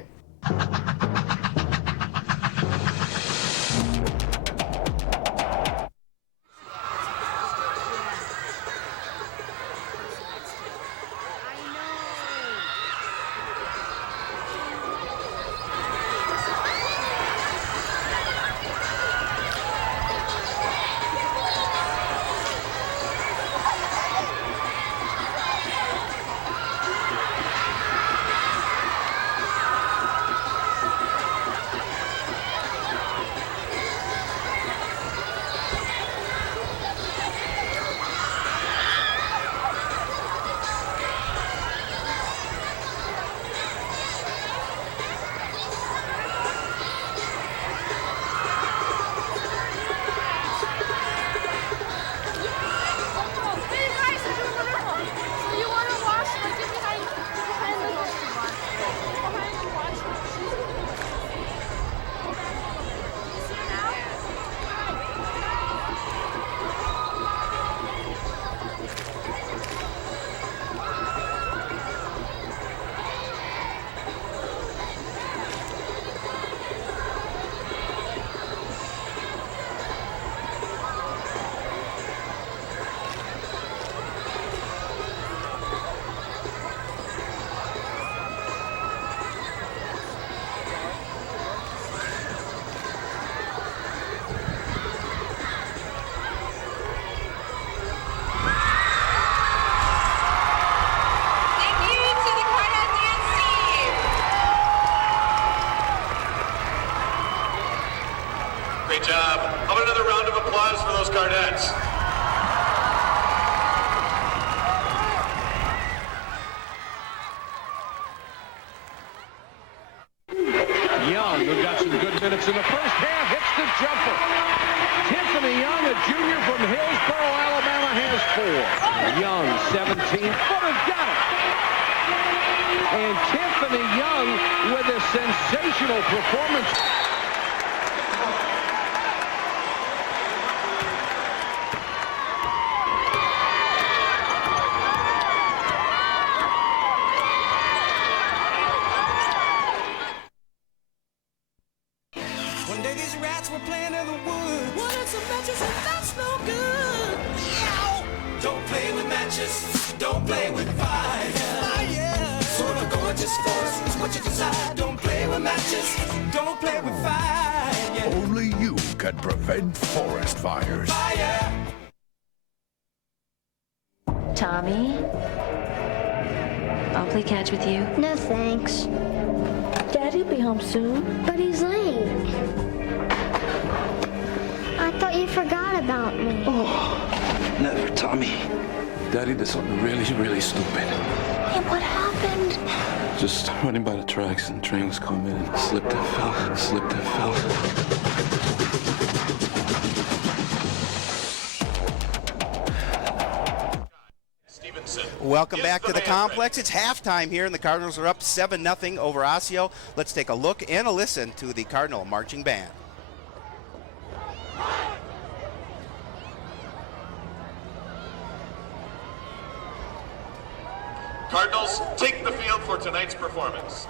Great job. How about another round of applause for those Cardettes? Young, who got some good minutes in the first half, hits the jumper. Tiffany Young, a junior from Hillsboro, Alabama, has 4. Young, 17-footer, got it. And Tiffany Young with a sensational performance. One day these rats were playing in the woods. Wanted some matches and that's no good. Yow! Don't play with matches. Don't play with fire. Fire! Sort of gorgeous force is what you decide. Don't play with matches. Don't play with fire. Yeah. Only you can prevent forest fires. Fire! Tommy? I'll play catch with you. No thanks. Daddy'll be home soon. But he's late. I thought you forgot about me. Oh, never, Tommy. Daddy did something really, really stupid. Hey, what happened? Just running by the tracks and the train was coming and slipped and fell, slipped and fell. Welcome back to the complex. It's halftime here, and the Cardinals are up 7-0 over Osseo. Let's take a look and a listen to the Cardinal marching band. Cardinals, take the field for tonight's performance.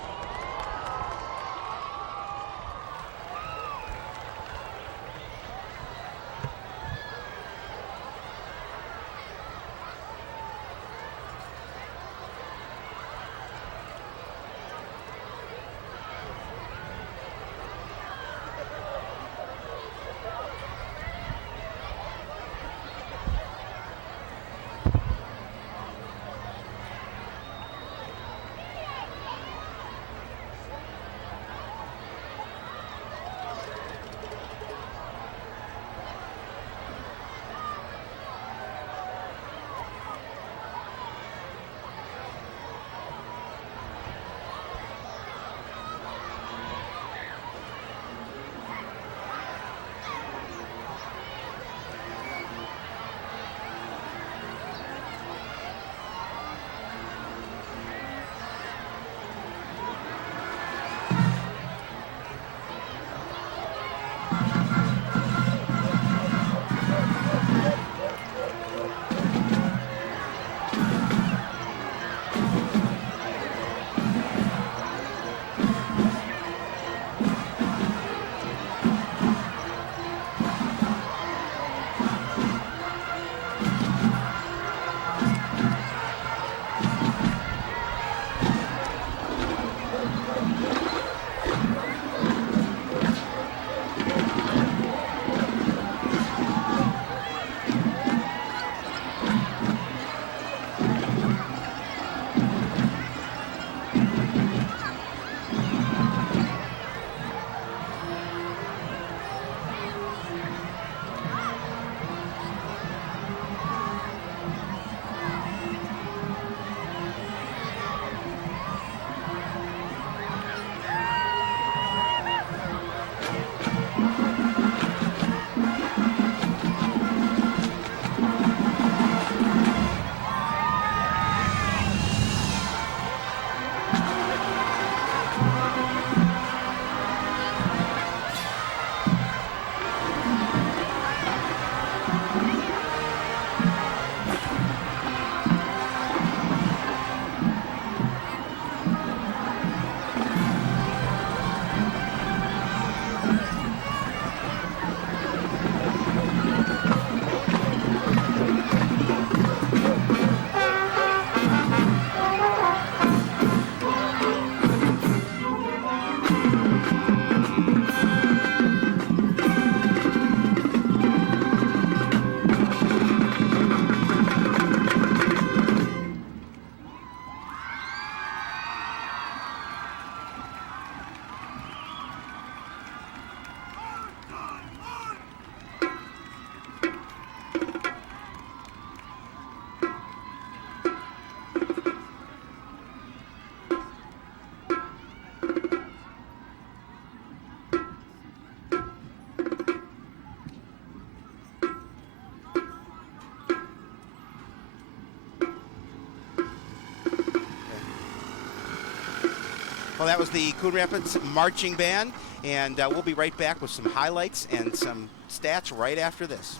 Well, that was the Coon Rapids Marching Band, and we'll be right back with some highlights and some stats right after this.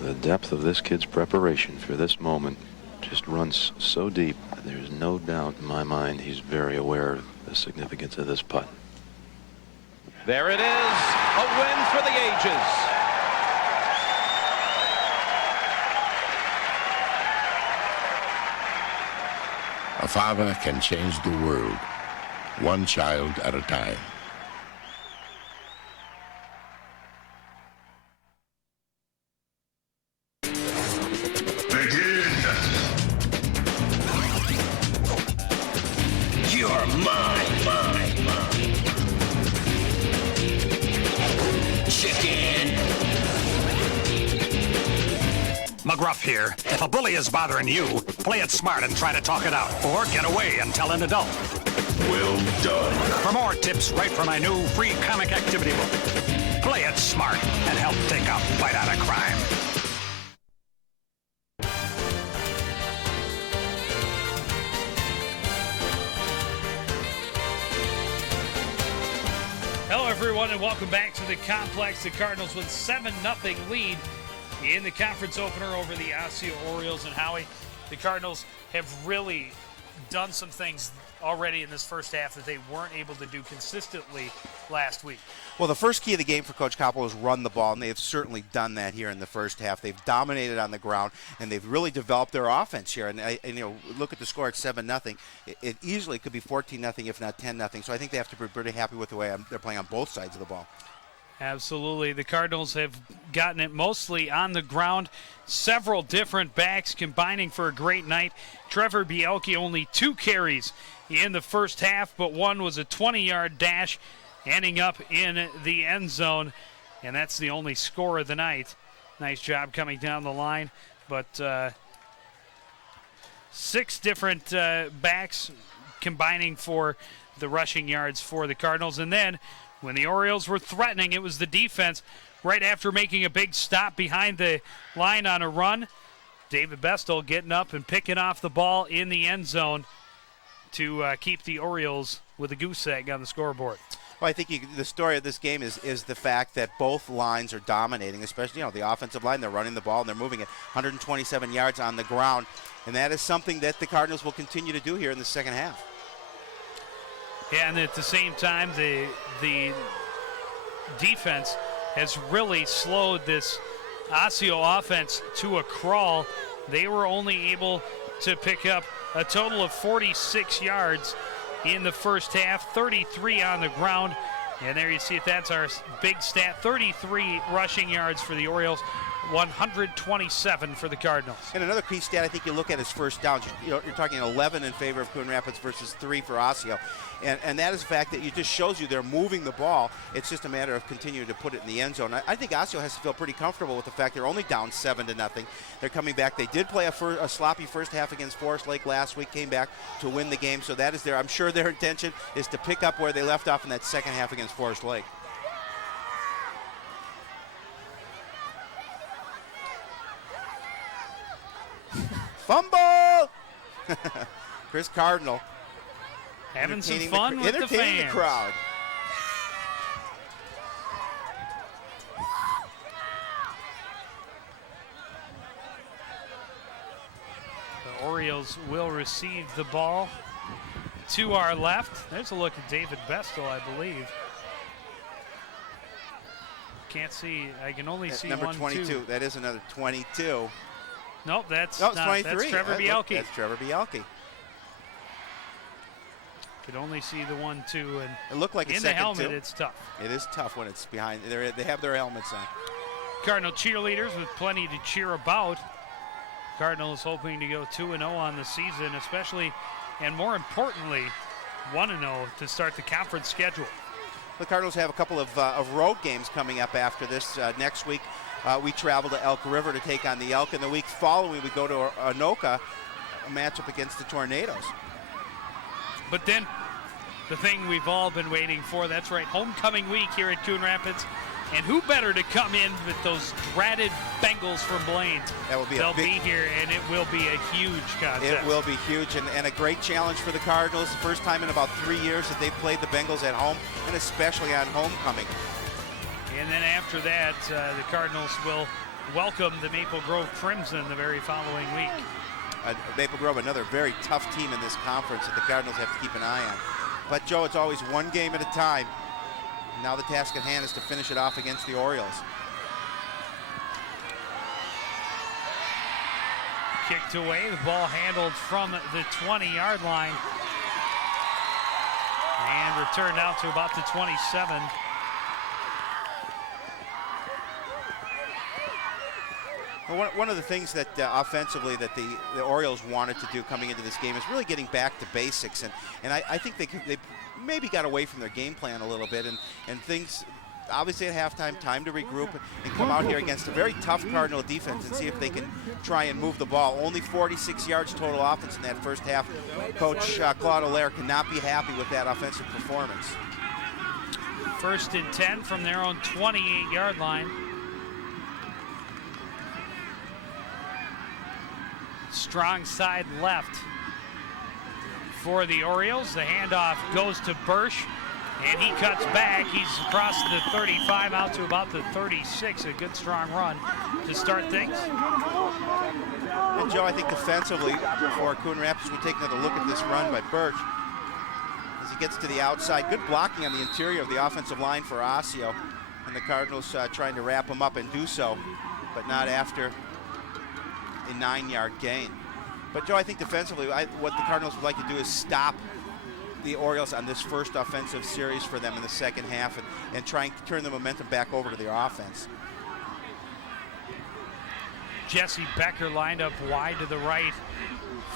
The depth of this kid's preparation for this moment just runs so deep. There's no doubt in my mind he's very aware of the significance of this putt. There it is, a win for the ages. A father can change the world, one child at a time. You're mine. Chicken. McGruff here. If a bully is bothering you, play it smart and try to talk it out. Or get away and tell an adult. Well done. For more tips, write for my new free comic activity book. Play it smart and help take a bite out of crime. Hello, everyone, and welcome back to the complex. The Cardinals with 7-0 lead in the conference opener over the Osseo Orioles. And Howie, the Cardinals have really done some things already in this first half that they weren't able to do consistently last week. Well, the first key of the game for Coach Koppel is run the ball, and they have certainly done that here in the first half. They've dominated on the ground, and they've really developed their offense here. And look at the score at 7-0. It easily could be 14-0, if not 10-0. So I think they have to be pretty happy with the way they're playing on both sides of the ball. Absolutely. The Cardinals have gotten it mostly on the ground. Several different backs combining for a great night. Trevor Bielke only 2 carries in the first half, but one was a 20-yard dash ending up in the end zone, and that's the only score of the night. Nice job coming down the line, but 6 different backs combining for the rushing yards for the Cardinals. And then when the Orioles were threatening, it was the defense right after making a big stop behind the line on a run. David Bestel getting up and picking off the ball in the end zone to keep the Orioles with a goose egg on the scoreboard. Well, I think the story of this game is the fact that both lines are dominating, especially the offensive line. They're running the ball and they're moving it 127 yards on the ground, and that is something that the Cardinals will continue to do here in the second half. Yeah, and at the same time, the defense has really slowed this Osseo offense to a crawl. They were only able to pick up a total of 46 yards in the first half, 33 on the ground. And there you see it, that's our big stat, 33 rushing yards for the Orioles, 127 for the Cardinals. And another key stat I think you look at is first downs. You're talking 11 in favor of Coon Rapids versus 3 for Osseo. And that is the fact that it just shows you they're moving the ball. It's just a matter of continuing to put it in the end zone. I think Osseo has to feel pretty comfortable with the fact they're only down 7-0. They're coming back. They did play a sloppy first half against Forest Lake last week, came back to win the game. So that is I'm sure their intention is to pick up where they left off in that second half against Forest Lake. Fumble! Chris Cardinal having some fun with the fans. Entertaining the crowd. The Orioles will receive the ball to our left. There's a look at David Bestel, I believe. Can't see. I can only see number 1, 22. 2. That is another 22. Nope, that's it's not. 23. That's Trevor Bielke. That's Trevor Bielke. Could only see the 1, 2, and it looked like in the helmet, it's tough. It is tough when it's behind. They have their helmets on. Cardinal cheerleaders with plenty to cheer about. Cardinals hoping to go 2-0 on the season, especially, and more importantly, 1-0 to start the conference schedule. The Cardinals have a couple of road games coming up after this. Next week, we travel to Elk River to take on the Elk, and the week following, we go to Anoka, a matchup against the Tornadoes. But then the thing we've all been waiting for. That's right, homecoming week here at Coon Rapids. And who better to come in with those dratted Bengals from Blaine? That will be They'll be here, and it will be a huge contest. It will be huge, and a great challenge for the Cardinals. The first time in about 3 years that they've played the Bengals at home, and especially on homecoming. And then after that, the Cardinals will welcome the Maple Grove Crimson the very following week. Maple Grove, another very tough team in this conference that the Cardinals have to keep an eye on. But, Joe, it's always one game at a time. Now the task at hand is to finish it off against the Orioles. Kicked away, the ball handled from the 20-yard line. And returned out to about the 27. Well, one of the things that offensively that the Orioles wanted to do coming into this game is really getting back to basics, and I think they maybe got away from their game plan a little bit, and things obviously at halftime, time to regroup and come out here against a very tough Cardinal defense and see if they can try and move the ball. Only 46 yards total offense in that first half. Coach Claude Allaire cannot be happy with that offensive performance. 1st and 10 from their own 28-yard line. Strong side left for the Orioles. The handoff goes to Bursch, and he cuts back. He's across the 35 out to about the 36. A good strong run to start things. And Joe, I think defensively for Coon Rapids, we take another look at this run by Bursch as he gets to the outside. Good blocking on the interior of the offensive line for Osseo, and the Cardinals trying to wrap him up and do so, but not after a 9-yard gain. But Joe, I think defensively, what the Cardinals would like to do is stop the Orioles on this first offensive series for them in the second half and try and turn the momentum back over to their offense. Jesse Becker lined up wide to the right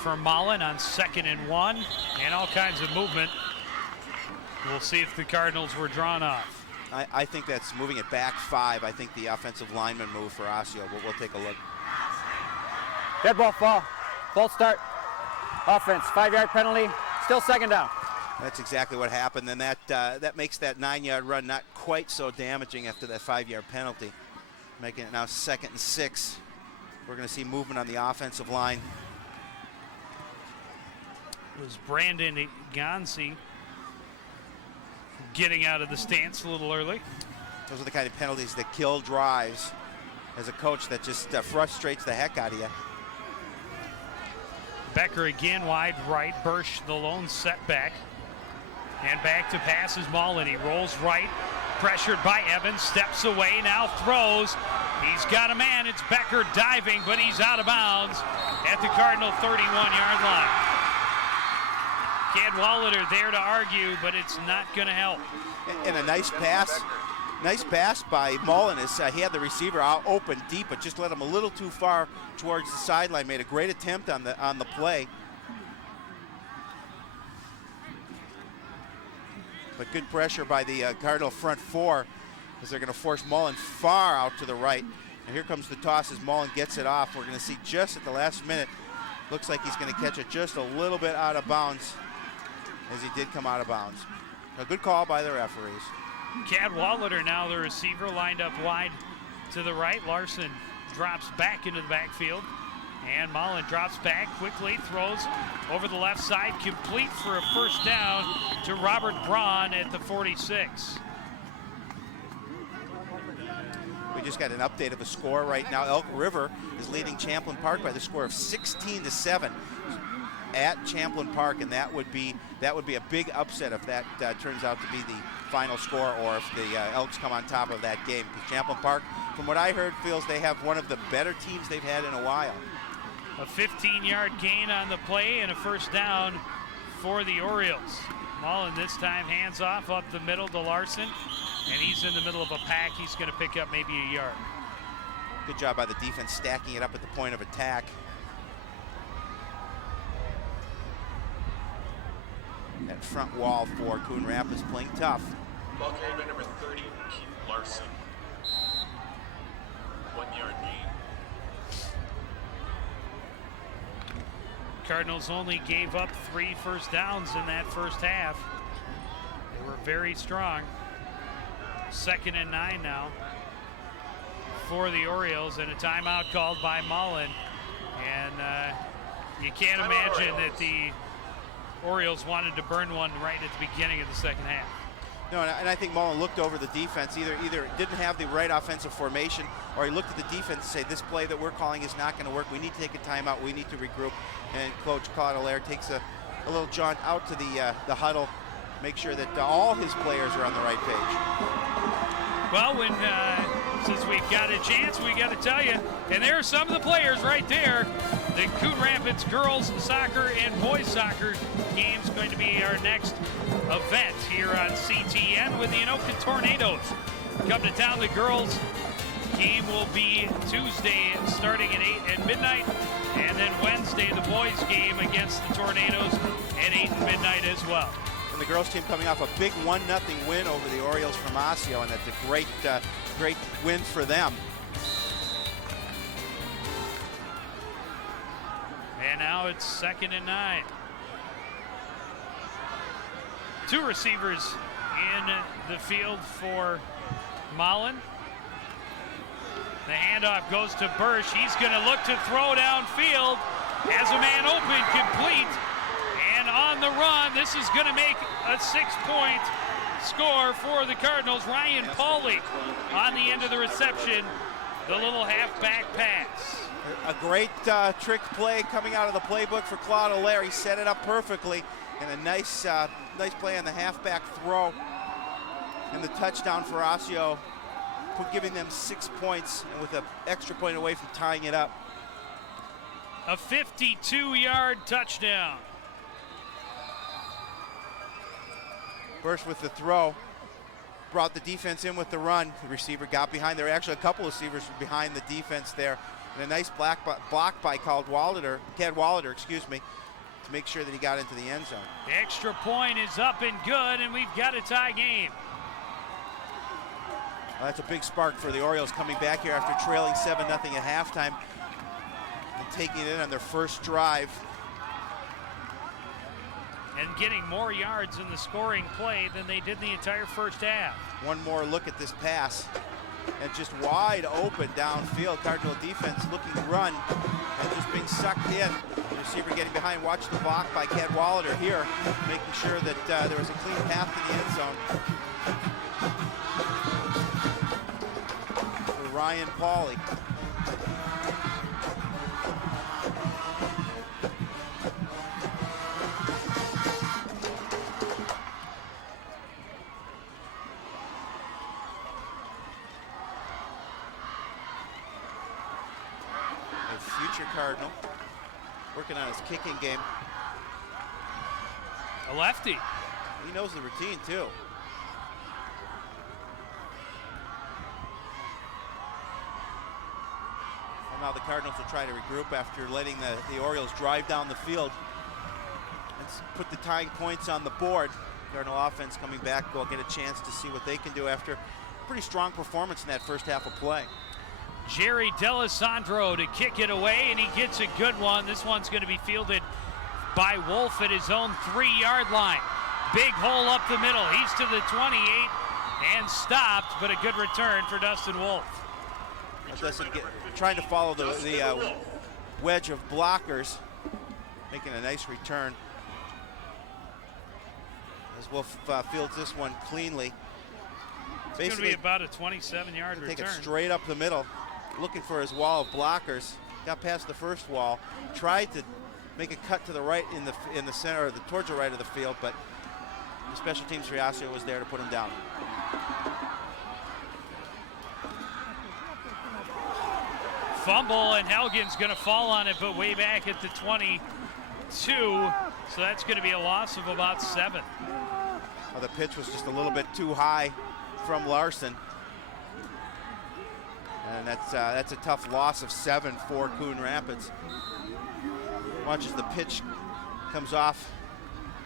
for Mullen on 2nd and 1, and all kinds of movement. We'll see if the Cardinals were drawn off. I think that's moving it back 5. I think the offensive lineman move for Osseo, but we'll take a look. Dead ball fall. False start. Offense. 5-yard penalty. Still 2nd down. That's exactly what happened. And that makes that 9-yard run not quite so damaging after that 5-yard penalty. Making it now 2nd and 6. We're going to see movement on the offensive line. It was Brandon Gonsi getting out of the stance a little early. Those are the kind of penalties that kill drives. As a coach, that just frustrates the heck out of you. Becker again wide right. Bursch the lone setback. And back to pass is Mullen. He rolls right. Pressured by Evans. Steps away. Now throws. He's got a man. It's Becker diving, but he's out of bounds at the Cardinal 31-yard line. Cadwallader there to argue, but it's not going to help. And a nice pass. Nice pass by Mullen. He had the receiver out open deep, but just let him a little too far towards the sideline. Made a great attempt on the play. But good pressure by the Cardinal front 4 as they're going to force Mullen far out to the right. And here comes the toss as Mullen gets it off. We're going to see just at the last minute, looks like he's going to catch it just a little bit out of bounds as he did come out of bounds. A good call by the referees. Cadwallader now the receiver lined up wide to the right. Larson drops back into the backfield. And Mullen drops back quickly, throws over the left side, complete for a 1st down to Robert Braun at the 46. We just got an update of a score right now. Elk River is leading Champlin Park by the score of 16-7 at Champlin Park, and that would be a big upset if that turns out to be the final score, or if the Elks come on top of that game. Because Champlin Park, from what I heard, feels they have one of the better teams they've had in a while. A 15-yard gain on the play and a 1st down for the Orioles. Mullen this time hands off up the middle to Larson, and he's in the middle of a pack. He's going to pick up maybe a yard. Good job by the defense stacking it up at the point of attack. That front wall for Coon Rapids playing tough. Ball carried by number 30, Keith Larson. 1-yard gain. Cardinals only gave up 3 first downs in that first half. very strong. 2nd and 9 now for the Orioles, and a timeout called by Mullen. And you can't imagine that the Orioles wanted to burn one right at the beginning of the second half. No, and I think Mullen looked over the defense. Either didn't have the right offensive formation, or he looked at the defense and said, this play that we're calling is not going to work. We need to take a timeout. We need to regroup. And Coach Claude Allaire takes a little jaunt out to the huddle, make sure that all his players are on the right page. Well, since we've got a chance, we got to tell you, and there are some of the players right there. The Coon Rapids girls soccer and boys soccer game's going to be our next event here on CTN with the Anoka Tornadoes. Come to town. The girls game will be Tuesday starting at midnight, and then Wednesday the boys game against the Tornadoes at 8 midnight as well. And the girls team coming off a big 1-0 win over the Orioles from Osseo, and that's a great win for them. And now it's 2nd and 9. 2 receivers in the field for Mullen. The handoff goes to Bursch. He's going to look to throw downfield. Has a man open, complete. And on the run, this is going to make a 6-point score for the Cardinals. Ryan Pauly on the end of the reception. The little halfback pass. A great trick play coming out of the playbook for Claude Allaire. He set it up perfectly, and a nice play on the halfback throw, and the touchdown for Osseo, giving them 6 points, and with an extra point away from tying it up. A 52-yard touchdown. Bursch with the throw, brought the defense in with the run. The receiver got behind. There were actually a couple of receivers behind the defense there. And a nice block by Cad Wallader, to make sure that he got into the end zone. The extra point is up and good, and we've got a tie game. Well, that's a big spark for the Orioles coming back here after trailing 7-0 at halftime and taking it in on their first drive. And getting more yards in the scoring play than they did the entire first half. One more look at this pass. And just wide open downfield. Cardinal defense looking to run and just being sucked in. The receiver getting behind. Watch the block by Cad Wallader here, making sure that there was a clean path to the end zone for Ryan Pauly. Cardinal working on his kicking game. A lefty. He knows the routine too. And now the Cardinals will try to regroup after letting the Orioles drive down the field and put the tying points on the board. Cardinal offense coming back will get a chance to see what they can do after a pretty strong performance in that first half of play. Jerry D'Alessandro to kick it away, and he gets a good one. This one's going to be fielded by Wolf at his own 3-yard line. Big hole up the middle. He's to the 28 and stopped, but a good return for Dustin Wolf. Dustin trying to follow the wedge of blockers, making a nice return as Wolf fields this one cleanly. It's going to be about a 27-yard return. Take it straight up the middle, looking for his wall of blockers. Got past the first wall, tried to make a cut to the right in the center, or towards the right of the field, but the special teams for Osseo was there to put him down. Fumble, and Helgen's going to fall on it, but way back at the 22. So that's going to be a loss of about 7. Well, the pitch was just a little bit too high from Larson. And that's a tough loss of 7 for Coon Rapids. Watch as the pitch comes off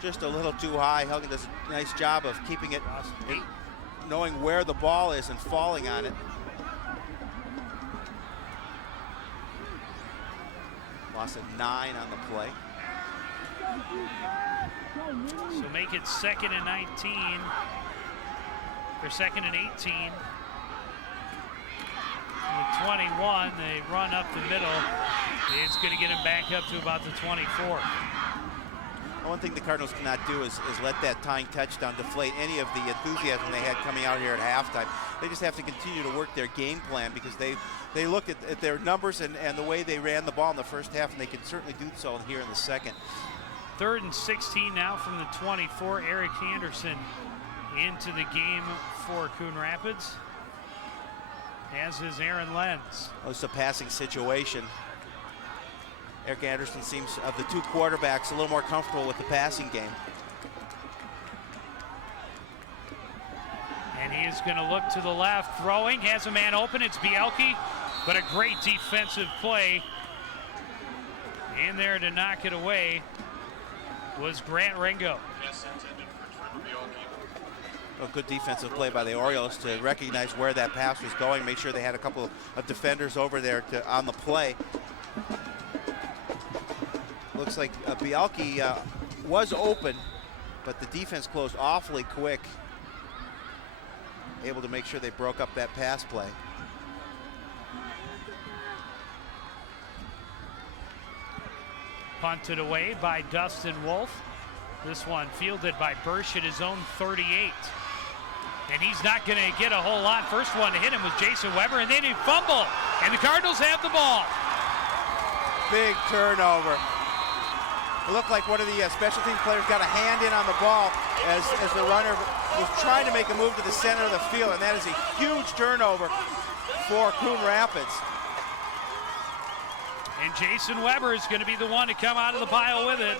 just a little too high. Helgen does a nice job of keeping it, knowing where the ball is and falling on it. Loss of 9 on the play. So make it 2nd and 19 They're second and 18. The 21, they run up the middle. It's going to get them back up to about the 24. One thing the Cardinals cannot do is let that tying touchdown deflate any of the enthusiasm they had coming out here at halftime. They just have to continue to work their game plan because they looked at their numbers and the way they ran the ball in the first half, and they can certainly do so here in the second. 3rd and 16 now from the 24. Eric Anderson into the game for Coon Rapids, as is Aaron Lenz. It's a passing situation. Eric Anderson seems, of the two quarterbacks, a little more comfortable with the passing game. And he is going to look to the left, throwing, has a man open, it's Bielke, but a great defensive play in there to knock it away was Grant Ringo. A good defensive play by the Orioles to recognize where that pass was going, make sure they had a couple of defenders over there on the play. Looks like Bielke was open, but the defense closed awfully quick, able to make sure they broke up that pass play. Punted away by Dustin Wolf. This one fielded by Bursch at his own 38. And he's not going to get a whole lot. First one to hit him was Jason Weber, and then he fumbled. And the Cardinals have the ball. Big turnover. It looked like one of the special team players got a hand in on the ball as the runner was trying to make a move to the center of the field, and that is a huge turnover for Coon Rapids. And Jason Weber is going to be the one to come out of the pile with it.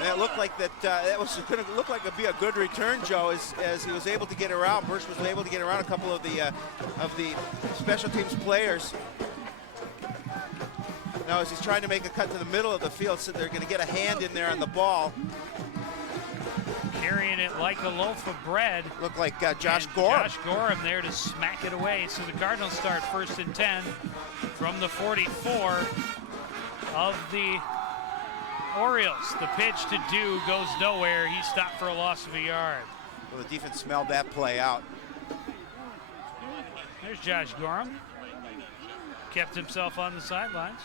And it looked like that was going to look like it'd be a good return, Joe, as he was able to get around. Bursch was able to get around a couple of the special teams players. Now, as he's trying to make a cut to the middle of the field, so they're going to get a hand in there on the ball. Carrying it like a loaf of bread. Looked like Josh Gorham. Josh Gorham there to smack it away. So the Cardinals start 1st and 10 from the 44 of the Orioles. The pitch to Dew goes nowhere. He stopped for a loss of a yard. Well, the defense smelled that play out. There's Josh Gorham. Kept himself on the sidelines.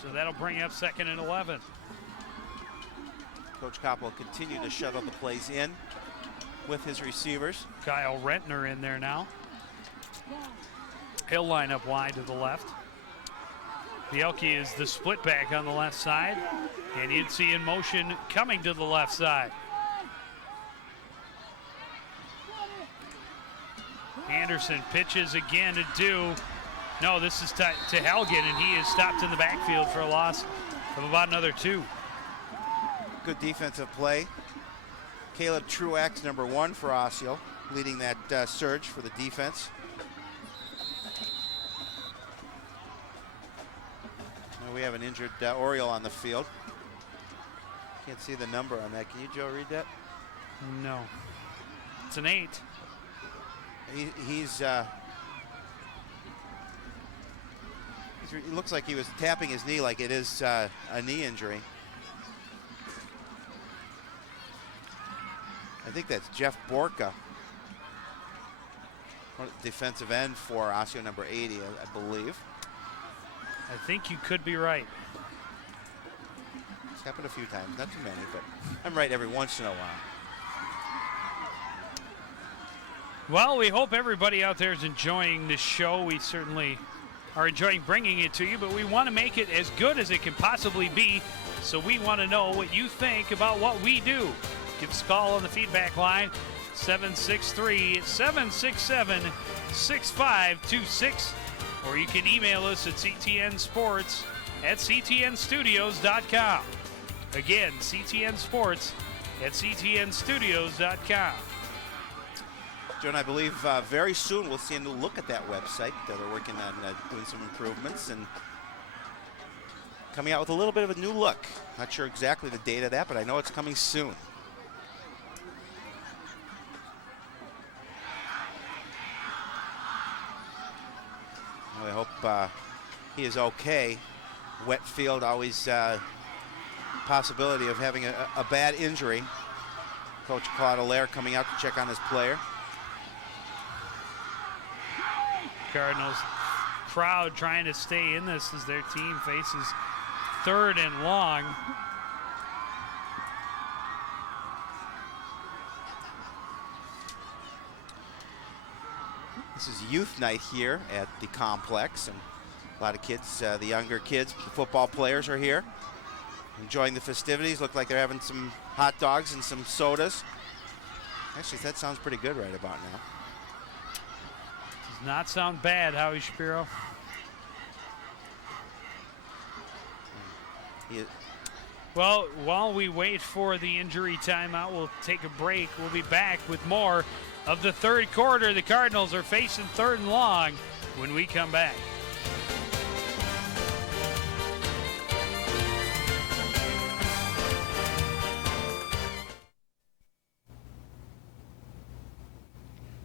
So that'll bring up 2nd and 11. Coach Kopp will continue to shuttle the plays in with his receivers. Kyle Rentner in there now. He'll line up wide to the left. Bielke is the split back on the left side, and you'd see in motion coming to the left side. Anderson pitches again to Dew. No, this is to Helgen, and he is stopped in the backfield for a loss of about another 2. Good defensive play. Caleb Truax, number 1 for Osseo, leading that surge for the defense. Now we have an injured Oriole on the field. Can't see the number on that. Can you, Joe, read that? No. It's an 8. It looks like he was tapping his knee like it is a knee injury. I think that's Jeff Borka, defensive end for Osseo, number 80, I believe. I think you could be right. It's happened a few times, not too many, but I'm right every once in a while. Well, we hope everybody out there is enjoying this show. We certainly are enjoying bringing it to you, but we want to make it as good as it can possibly be. So we want to know what you think about what we do. Give us a call on the feedback line, 763-767-6526, or you can email us at ctnsports@ctnstudios.com. Again, ctnsports@ctnstudios.com. Joe, and I believe very soon we'll see a new look at that website. They're working on doing some improvements and coming out with a little bit of a new look. Not sure exactly the date of that, but I know it's coming soon. I hope he is okay. wet field, always possibility of having a bad injury. Coach Claude Allaire coming out to check on his player. Cardinals crowd trying to stay in this as their team faces 3rd and long. This is youth night here at the complex, and a lot of kids, the younger kids, the football players are here enjoying the festivities. Look like they're having some hot dogs and some sodas. Actually, that sounds pretty good right about now. Does not sound bad, Howie Shapiro. Well, while we wait for the injury timeout, we'll take a break. We'll be back with more of the 3rd quarter. The Cardinals are facing 3rd and long when we come back.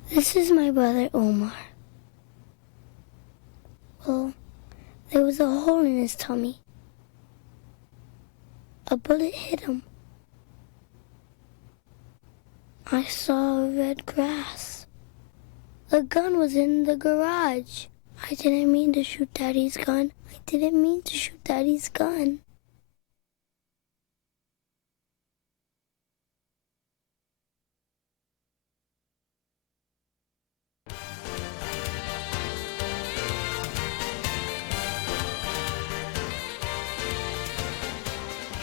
This is my brother Omar. Well, there was a hole in his tummy. A bullet hit him. I saw red grass. A gun was in the garage. I didn't mean to shoot Daddy's gun. I didn't mean to shoot Daddy's gun.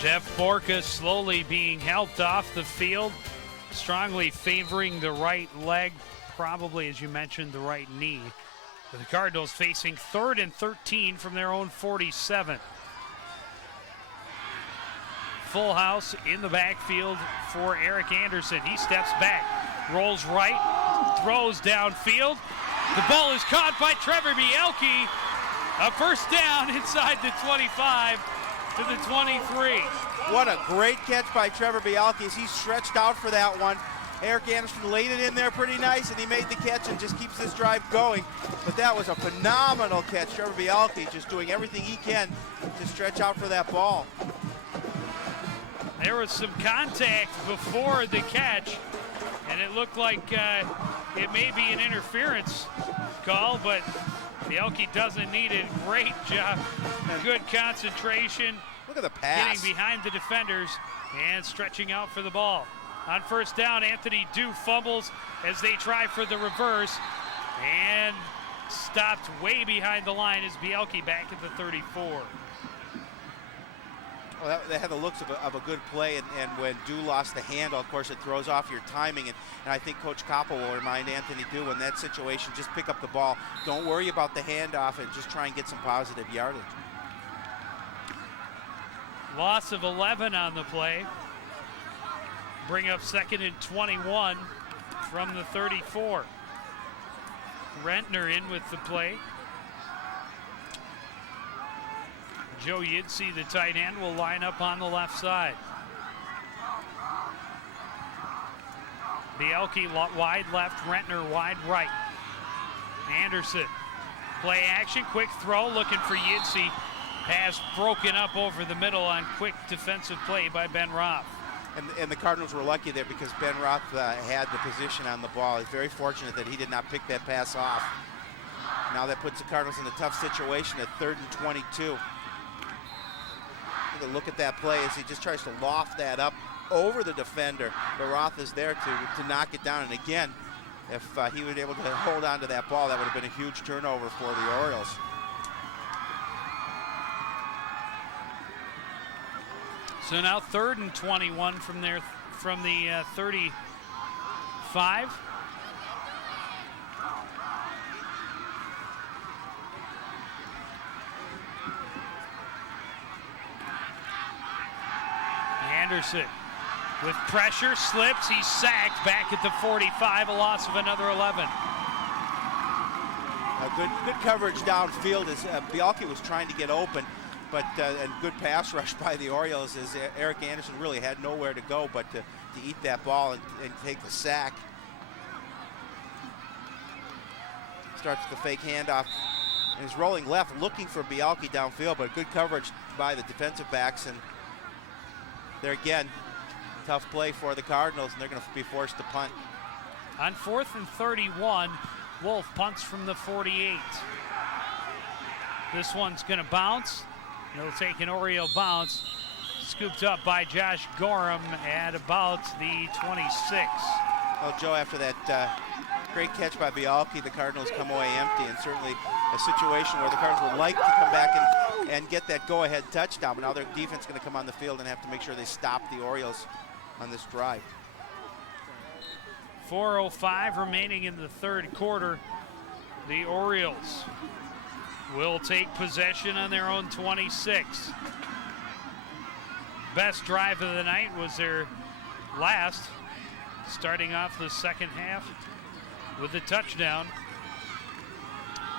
Jeff Borka slowly being helped off the field, strongly favoring the right leg, probably, as you mentioned, the right knee. But the Cardinals facing 3rd and 13 from their own 47. Full house in the backfield for Eric Anderson. He steps back, rolls right, throws downfield. The ball is caught by Trevor Bielke. A first down inside the 25 to the 23. What a great catch by Trevor Bielke as he stretched out for that one. Eric Anderson laid it in there pretty nice, and he made the catch and just keeps this drive going. But that was a phenomenal catch. Trevor Bielke just doing everything he can to stretch out for that ball. There was some contact before the catch, and it looked like it may be an interference call, but Bielke doesn't need it. Great job. Good concentration. Look at the pass. Getting behind the defenders and stretching out for the ball. On first down, Anthony Dew fumbles as they try for the reverse, and stopped way behind the line as Bielke back at the 34. Well, that had the looks of a good play, and when Dew lost the handle, of course, it throws off your timing, and I think Coach Koppel will remind Anthony Dew in that situation, just pick up the ball. Don't worry about the handoff and just try and get some positive yardage. Loss of 11 on the play. Bring up 2nd and 21 from the 34. Rentner in with the play. Joe Yidsey, the tight end, will line up on the left side. Bielke wide left, Rentner wide right. Anderson, play action, quick throw, looking for Yidsey. Pass broken up over the middle on quick defensive play by Ben Roth. And the Cardinals were lucky there because Ben Roth had the position on the ball. He's very fortunate that he did not pick that pass off. Now that puts the Cardinals in a tough situation at 3rd and 22. Look at that play as he just tries to loft that up over the defender. But Roth is there to knock it down. And again, if he was able to hold on to that ball, that would have been a huge turnover for the Orioles. So now 3rd and 21 from the 35. Anderson with pressure, slips, he's sacked back at the 45, a loss of another 11. Good coverage downfield as Bielke was trying to get open, but and good pass rush by the Orioles as Eric Anderson really had nowhere to go but to eat that ball and take the sack. Starts the fake handoff And he's rolling left, looking for Bialke downfield, but good coverage by the defensive backs. And there again, tough play for the Cardinals, and they're going to be forced to punt. On 4th and 31, Wolf punts from the 48. This one's going to bounce. He'll take an Oriole bounce. Scooped up by Josh Gorham at about the 26. Well, Joe, after that great catch by Bialke, the Cardinals come away empty, and certainly a situation where the Cardinals would like to come back and get that go-ahead touchdown, but now their defense is going to come on the field and have to make sure they stop the Orioles on this drive. 4:05 remaining in the third quarter. The Orioles will take possession on their own 26. Best drive of the night was their last, starting off the second half with the touchdown.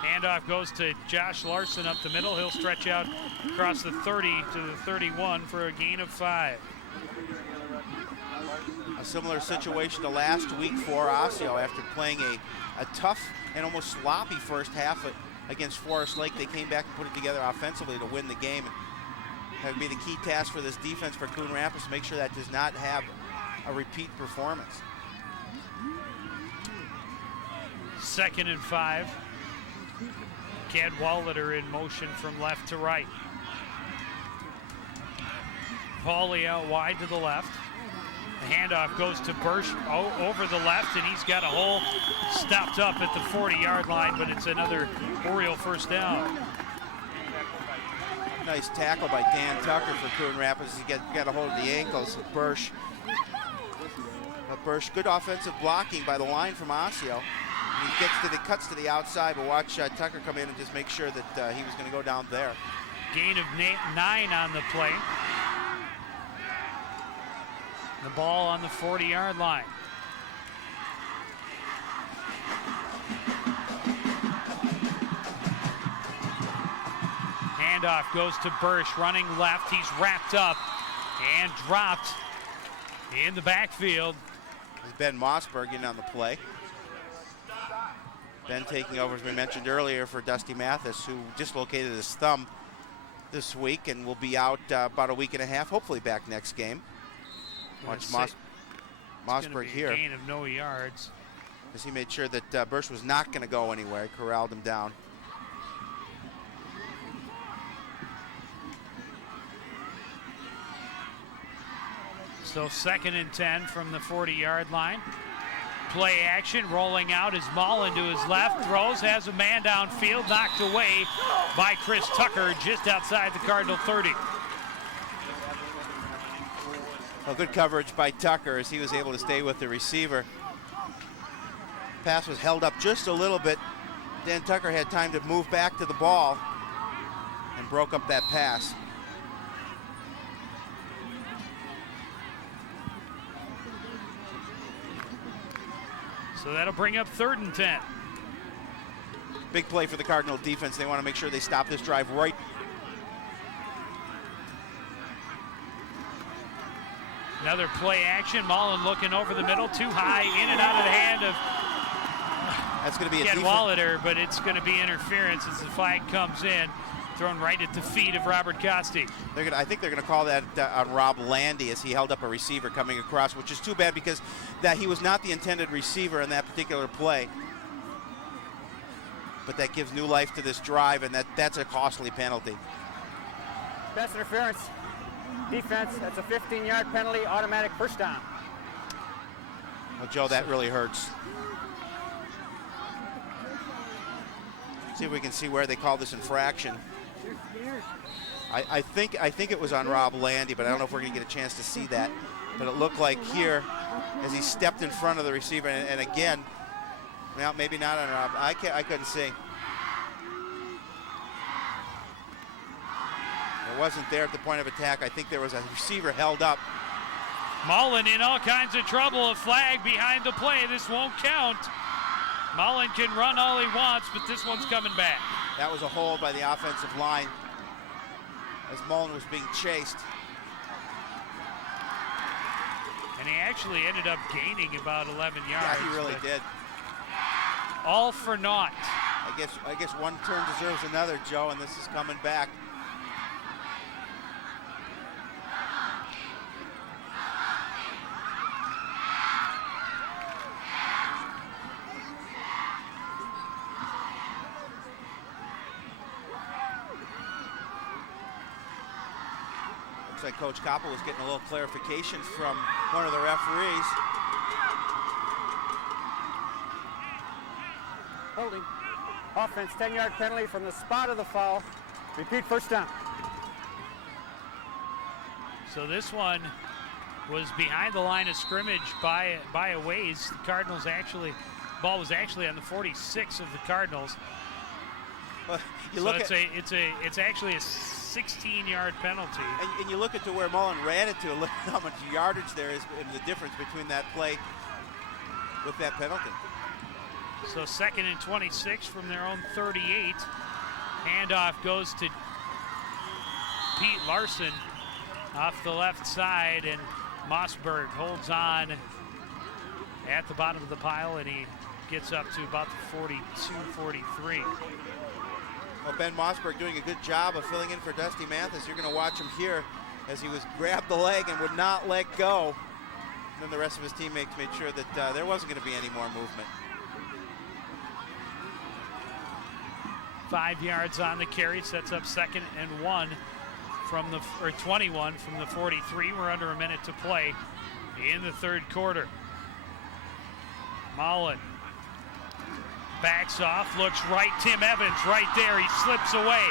Handoff goes to Josh Larson up the middle. He'll stretch out across the 30 to the 31 for a gain of 5. A similar situation to last week for Osseo. After playing a tough and almost sloppy first half against Forest Lake, they came back and put it together offensively to win the game. That would be the key task for this defense for Coon Rapids, to make sure that does not have a repeat performance. 2nd and 5. Cadwallader in motion from left to right. Pauly out wide to the left. The handoff goes to Bursch over the left, and he's got a hole stopped up at the 40-yard line, but it's another Oriole first down. Nice tackle by Dan Tucker for Coon Rapids. He got a hold of the ankles of Bursch. But Bursch, good offensive blocking by the line from Osseo. He cuts to the outside, but watch Tucker come in and just make sure that he was going to go down there. Gain of 9 on the play. The ball on the 40-yard line. Handoff goes to Bursch, running left. He's wrapped up and dropped in the backfield. This is Ben Mossberg in on the play. Ben taking over, as we mentioned earlier, for Dusty Mathis, who dislocated his thumb this week and will be out about a week and a half, hopefully back next game. Watch Mossberg here. Gain of no yards. As he made sure that Bursch was not going to go anywhere. He corralled him down. So 2nd and 10 from the 40-yard line. Play action, rolling out is Mullen to his left, throws, has a man downfield, knocked away by Chris Tucker just outside the Cardinal 30. Well, good coverage by Tucker as he was able to stay with the receiver. Pass was held up just a little bit. Dan Tucker had time to move back to the ball and broke up that pass. So that'll bring up 3rd and 10. Big play for the Cardinal defense. They want to make sure they stop this drive right. Another play action. Mullen looking over the middle, too high, in and out of the hand of that's going to be a Cadwallader, but it's going to be interference as the flag comes in, thrown right at the feet of Robert Costi. I think they're going to call that on Rob Landy as he held up a receiver coming across, which is too bad because that he was not the intended receiver in that particular play. But that gives new life to this drive, and that's a costly penalty. Pass interference. Defense, that's a 15-yard penalty, automatic first down. Well, Joe, that really hurts. See if we can see where they call this infraction. I think it was on Rob Landy, but I don't know if we're going to get a chance to see that. But it looked like here, as he stepped in front of the receiver, and again, well, maybe not on Rob. I couldn't see. It wasn't there at the point of attack. I think there was a receiver held up. Mullen in all kinds of trouble. A flag behind the play. This won't count. Mullen can run all he wants, but this one's coming back. That was a hold by the offensive line as Mullen was being chased. And he actually ended up gaining about 11 yards. Yeah, he really did. All for naught. I guess one turn deserves another, Joe, and this is coming back. Looks like Coach Koppel was getting a little clarification from one of the referees. Holding. Offense, 10-yard penalty from the spot of the foul. Repeat, first down. So this one was behind the line of scrimmage by a ways. The Cardinals ball was actually on the 46 of the Cardinals. Well, it's actually a 16-yard penalty. And you look at to where Mullen ran it to, look how much yardage there is and the difference between that play with that penalty. So 2nd and 26 from their own 38. Handoff goes to Pete Larson off the left side, and Mossberg holds on at the bottom of the pile, and he gets up to about the 42-43. Well, Ben Mossberg doing a good job of filling in for Dusty Mathis. You're going to watch him here as he was grabbed the leg and would not let go. And then the rest of his teammates made sure that there wasn't going to be any more movement. 5 yards on the carry, sets up 2nd and 1 from the, or 21 from the 43. We're under a minute to play in the third quarter. Mullen backs off, looks right. Tim Evans right there. He slips away.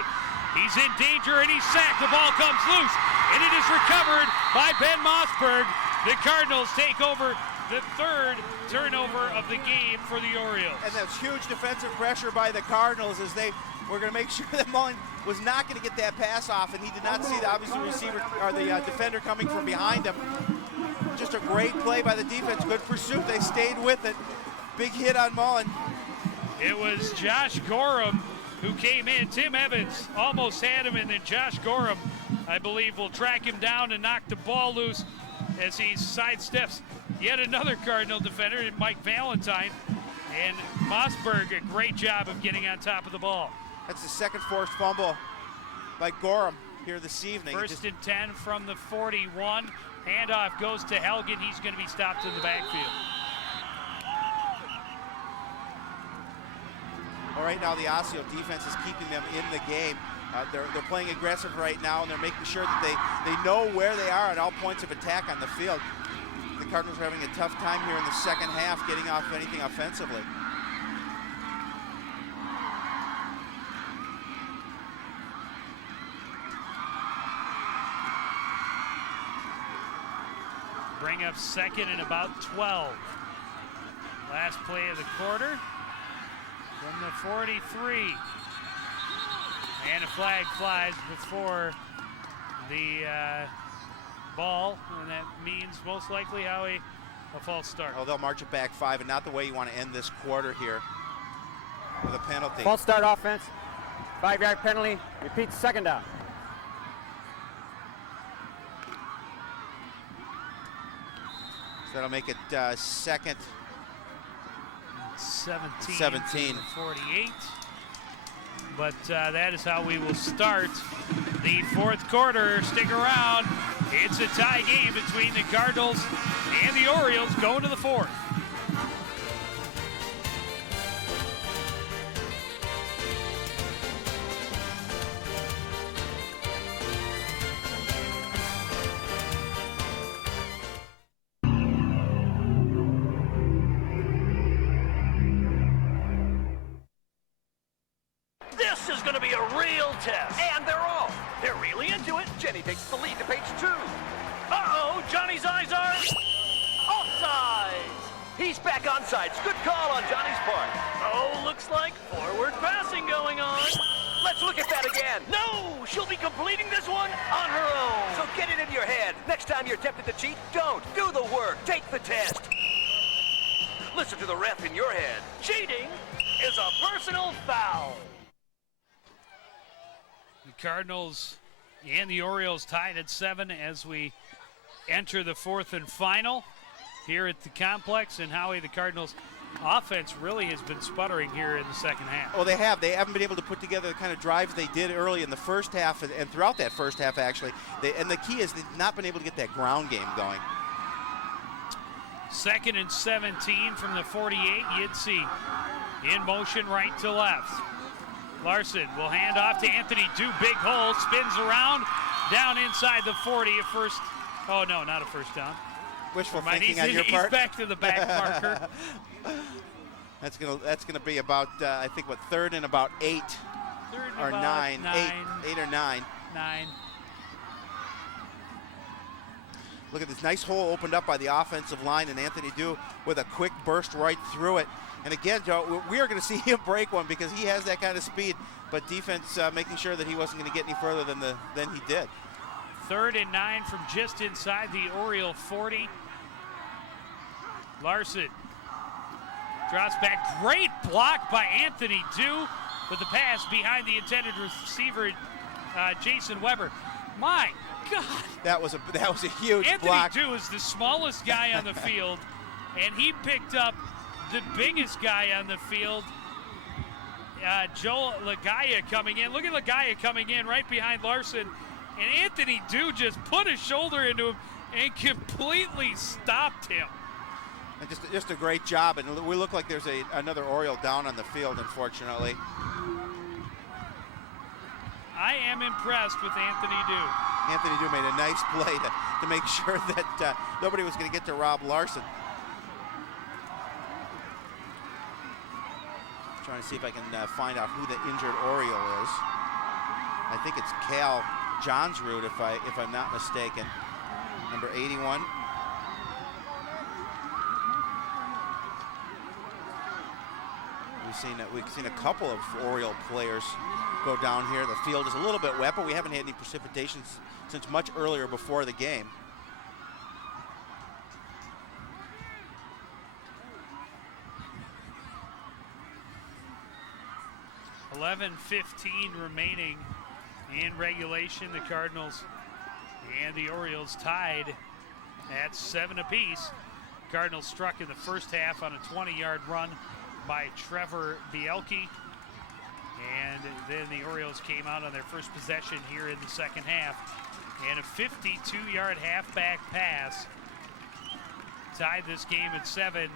He's in danger and he's sacked. The ball comes loose and it is recovered by Ben Mossberg. The Cardinals take over the 3rd turnover of the game for the Orioles. And that's huge defensive pressure by the Cardinals as they were going to make sure that Mullen was not going to get that pass off, and he did not see the obviously receiver or the defender coming from behind him. Just a great play by the defense. Good pursuit. They stayed with it. Big hit on Mullen. It was Josh Gorham who came in. Tim Evans almost had him, and then Josh Gorham, I believe, will track him down and knock the ball loose as he sidesteps yet another Cardinal defender, Mike Valentine. And Mossberg, a great job of getting on top of the ball. That's the second forced fumble by Gorham here this evening. 1st and 10 from the 41. Handoff goes to Helgen. He's going to be stopped in the backfield. Well, right now the Osseo defense is keeping them in the game. They're playing aggressive right now, and they're making sure that they know where they are at all points of attack on the field. The Cardinals are having a tough time here in the second half getting off anything offensively. Bring up 2nd and about 12. Last play of the quarter from the 43. And a flag flies before the ball, and that means most likely, Howie, a false start. Oh, they'll march it back 5, and not the way you want to end this quarter here with a penalty. False start offense, 5-yard penalty, repeat 2nd down. So that'll make it 2nd. 17. 48. But that is how we will start the 4th quarter. Stick around. It's a tie game between the Cardinals and the Orioles going to the 4th. This is going to be a real test. And they're really into it. Jenny takes the lead to page 2. Uh-oh, Johnny's eyes are offsides. He's back on sides. Good call on Johnny's part. Oh, looks like forward passing going on. Let's look at that again. No, she'll be completing this one on her own. So get it in your head. Next time you're tempted to cheat, don't. Do the work. Take the test. Listen to the ref in your head. Cheating is a personal foul. The Cardinals and the Orioles tied at 7 as we enter the 4th and final here at the complex. And Howie, the Cardinals offense really has been sputtering here in the second half. Oh, they have. They haven't been able to put together the kind of drives they did early in the first half and throughout that first half, actually. And the key is they've not been able to get that ground game going. 2nd and 17 from the 48. Yidsey in motion right to left. Larson will hand off to Anthony Dew. Big hole, spins around, down inside the 40. A first, oh no, not a first down. Wishful thinking on your part. He's back to the back marker. That's gonna be about I think what, 3rd and about 8 or 9. 8 or 9. 9. Look at this nice hole opened up by the offensive line, and Anthony Dew with a quick burst right through it. And again, Joe, we are going to see him break one because he has that kind of speed, but defense making sure that he wasn't going to get any further than he did. 3rd and 9 from just inside the Oriole 40. Larson drops back. Great block by Anthony Dew with the pass behind the intended receiver, Jason Weber. My God. That was a huge block. Anthony Dew is the smallest guy on the field, and he picked up the biggest guy on the field, Joe Lagaya coming in. Look at Lagaya coming in right behind Larson, and Anthony Dew just put his shoulder into him and completely stopped him. And just a great job, and we look like there's another Oriole down on the field, unfortunately. I am impressed with Anthony Dew. Anthony Dew made a nice play to make sure that nobody was going to get to Rob Larson. Trying to see if I can find out who the injured Oriole is. I think it's Cal Johnsrud, if I'm not mistaken, number 81. We've seen a couple of Oriole players go down here. The field is a little bit wet, but we haven't had any precipitation since much earlier before the game. $11:15 remaining in regulation. The Cardinals and the Orioles tied at 7 apiece. Cardinals struck in the first half on a 20-yard run by Trevor Bielke. And then the Orioles came out on their first possession here in the second half. And a 52-yard halfback pass tied this game at 7.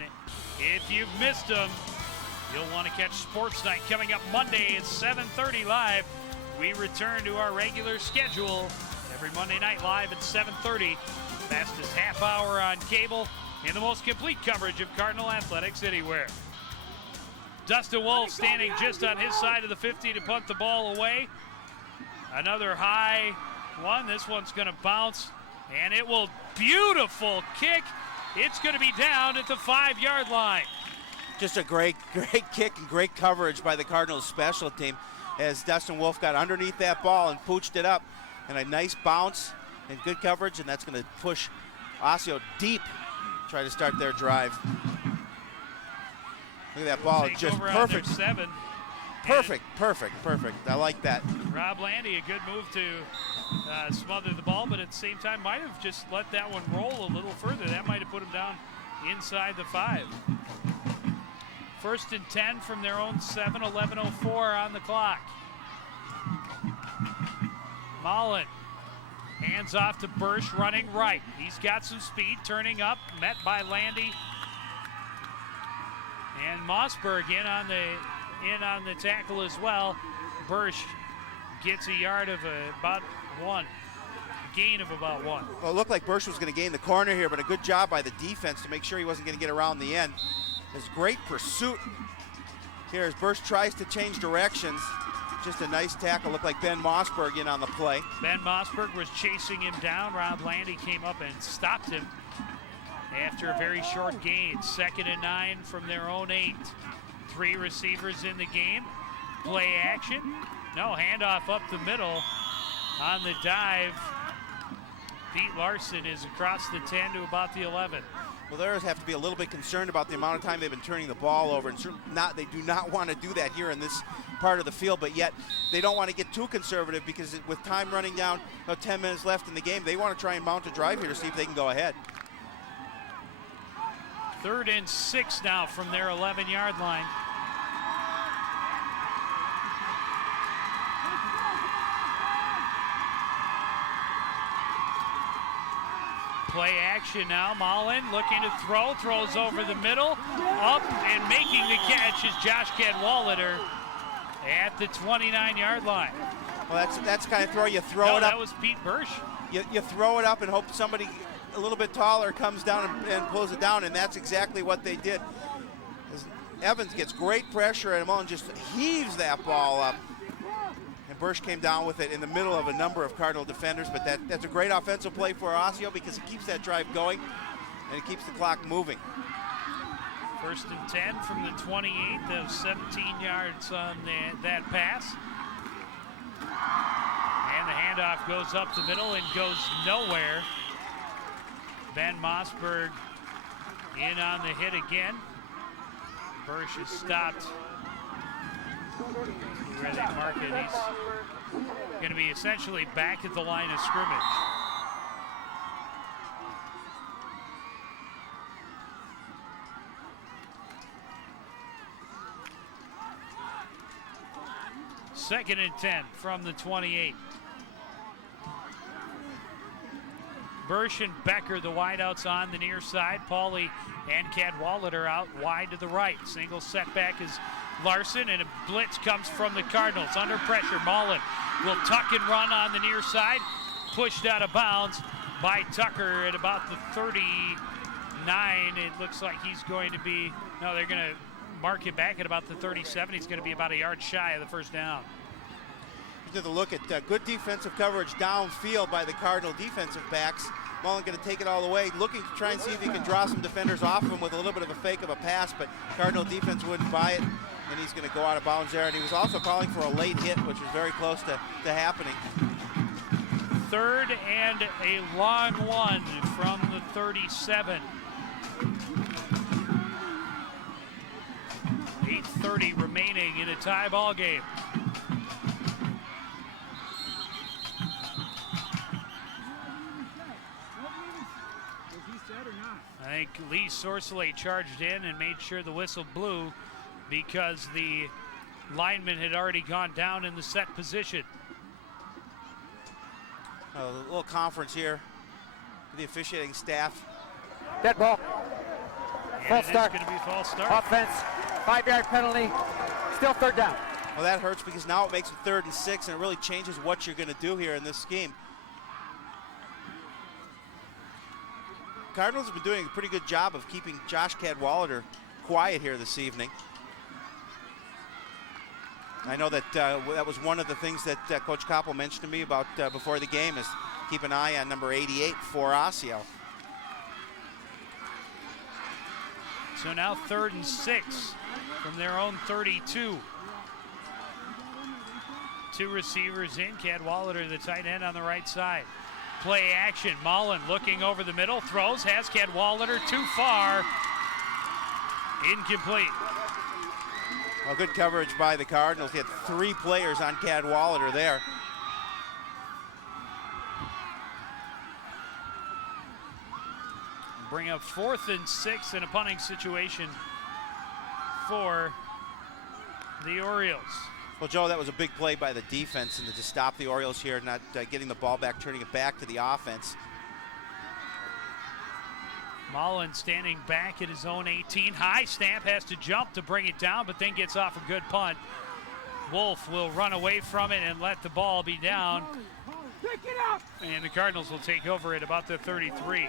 If you've missed them, you'll want to catch Sports Night coming up Monday at 7:30 live. We return to our regular schedule every Monday night live at 7:30. Fastest half hour on cable and the most complete coverage of Cardinal athletics anywhere. Dustin Wolf standing just on his side of the 50 to punt the ball away. Another high one. This one's going to bounce, and it will. Beautiful kick. It's going to be down at the 5-yard line. Just a great kick and great coverage by the Cardinals special team as Dustin Wolf got underneath that ball and pooched it up. And a nice bounce and good coverage, and that's going to push Osseo deep, try to start their drive. Look at that ball, just perfect. 7. Perfect. I like that. Rob Landy, a good move to smother the ball, but at the same time might have just let that one roll a little further. That might have put him down inside the 5. 1st and 10 from their own 7, 11:04 on the clock. Mullen hands off to Bursch, running right. He's got some speed, turning up, met by Landy. And Mossberg in on the tackle as well. Bursch gets a yard of about 1. Gain of about 1. Well, it looked like Bursch was going to gain the corner here, but a good job by the defense to make sure he wasn't going to get around the end. There's great pursuit here as Bursch tries to change directions. Just a nice tackle. Looked like Ben Mossberg in on the play. Ben Mossberg was chasing him down. Rob Landy came up and stopped him after a very short gain. 2nd and 9 from their own 8. 3 receivers in the game. Play action. No, handoff up the middle on the dive. Pete Larson is across the 10 to about the 11. Well, they have to be a little bit concerned about the amount of time they've been turning the ball over, and they do not want to do that here in this part of the field, but yet they don't want to get too conservative because with time running down, about 10 minutes left in the game, they want to try and mount a drive here to see if they can go ahead. 3rd and 6 now from their 11-yard line. Play action now. Mullen looking to throw, throws over the middle, up and making the catch is Josh Cadwalader at the 29-yard line. Well, that's kind of throw. You throw it up. That was Pete Bursch. You throw it up and hope somebody a little bit taller comes down and pulls it down, and that's exactly what they did. As Evans gets great pressure, and Mullen just heaves that ball up. And Bursch came down with it in the middle of a number of Cardinal defenders, but that's a great offensive play for Osseo because it keeps that drive going and it keeps the clock moving. 1st and 10 from the 28, those 17 yards on that pass. And the handoff goes up the middle and goes nowhere. Ben Mossberg in on the hit again. Bursch is stopped. Where they mark it, he's going to be essentially back at the line of scrimmage. Second and 10 from the 28. Bursch and Becker, the wideouts on the near side. Pauly and Cadwalader out wide to the right. Single setback is Larson, and a blitz comes from the Cardinals. Under pressure, Mullen will tuck and run on the near side. Pushed out of bounds by Tucker at about the 39. It looks like he's going to be, no, they're going to mark it back at about the 37. He's going to be about a yard shy of the first down. To look at good defensive coverage downfield by the Cardinal defensive backs. Mullen going to take it all the way, looking to try and see if he can draw some defenders off him with a little bit of a fake of a pass, but Cardinal defense wouldn't buy it, and he's going to go out of bounds there. And he was also calling for a late hit, which was very close to happening. 3rd and a long one from the 37. 8:30 remaining in a tie ball game. I think Lee Sorcelay charged in and made sure the whistle blew because the lineman had already gone down in the set position. A little conference here with the officiating staff. Dead ball. And False start. It's going to be false start. Offense, 5-yard penalty, still 3rd down. Well, that hurts because now it makes it 3rd and 6, and it really changes what you're going to do here in this scheme. Cardinals have been doing a pretty good job of keeping Josh Cadwalader quiet here this evening. I know that that was one of the things that Coach Koppel mentioned to me about before the game is keep an eye on number 88 for Osseo. So now 3rd and 6 from their own 32. 2 receivers in, Cadwalader, the tight end on the right side. Play action, Mullen looking over the middle, throws, has Cadwalader too far, incomplete. Well, good coverage by the Cardinals. He had 3 players on Cadwalader there. Bring up 4th and 6 in a punting situation for the Orioles. Well, Joe, that was a big play by the defense and to stop the Orioles here, not getting the ball back, turning it back to the offense. Mullen standing back at his own 18. High Stamp has to jump to bring it down, but then gets off a good punt. Wolf will run away from it and let the ball be down. And the Cardinals will take over at about the 33.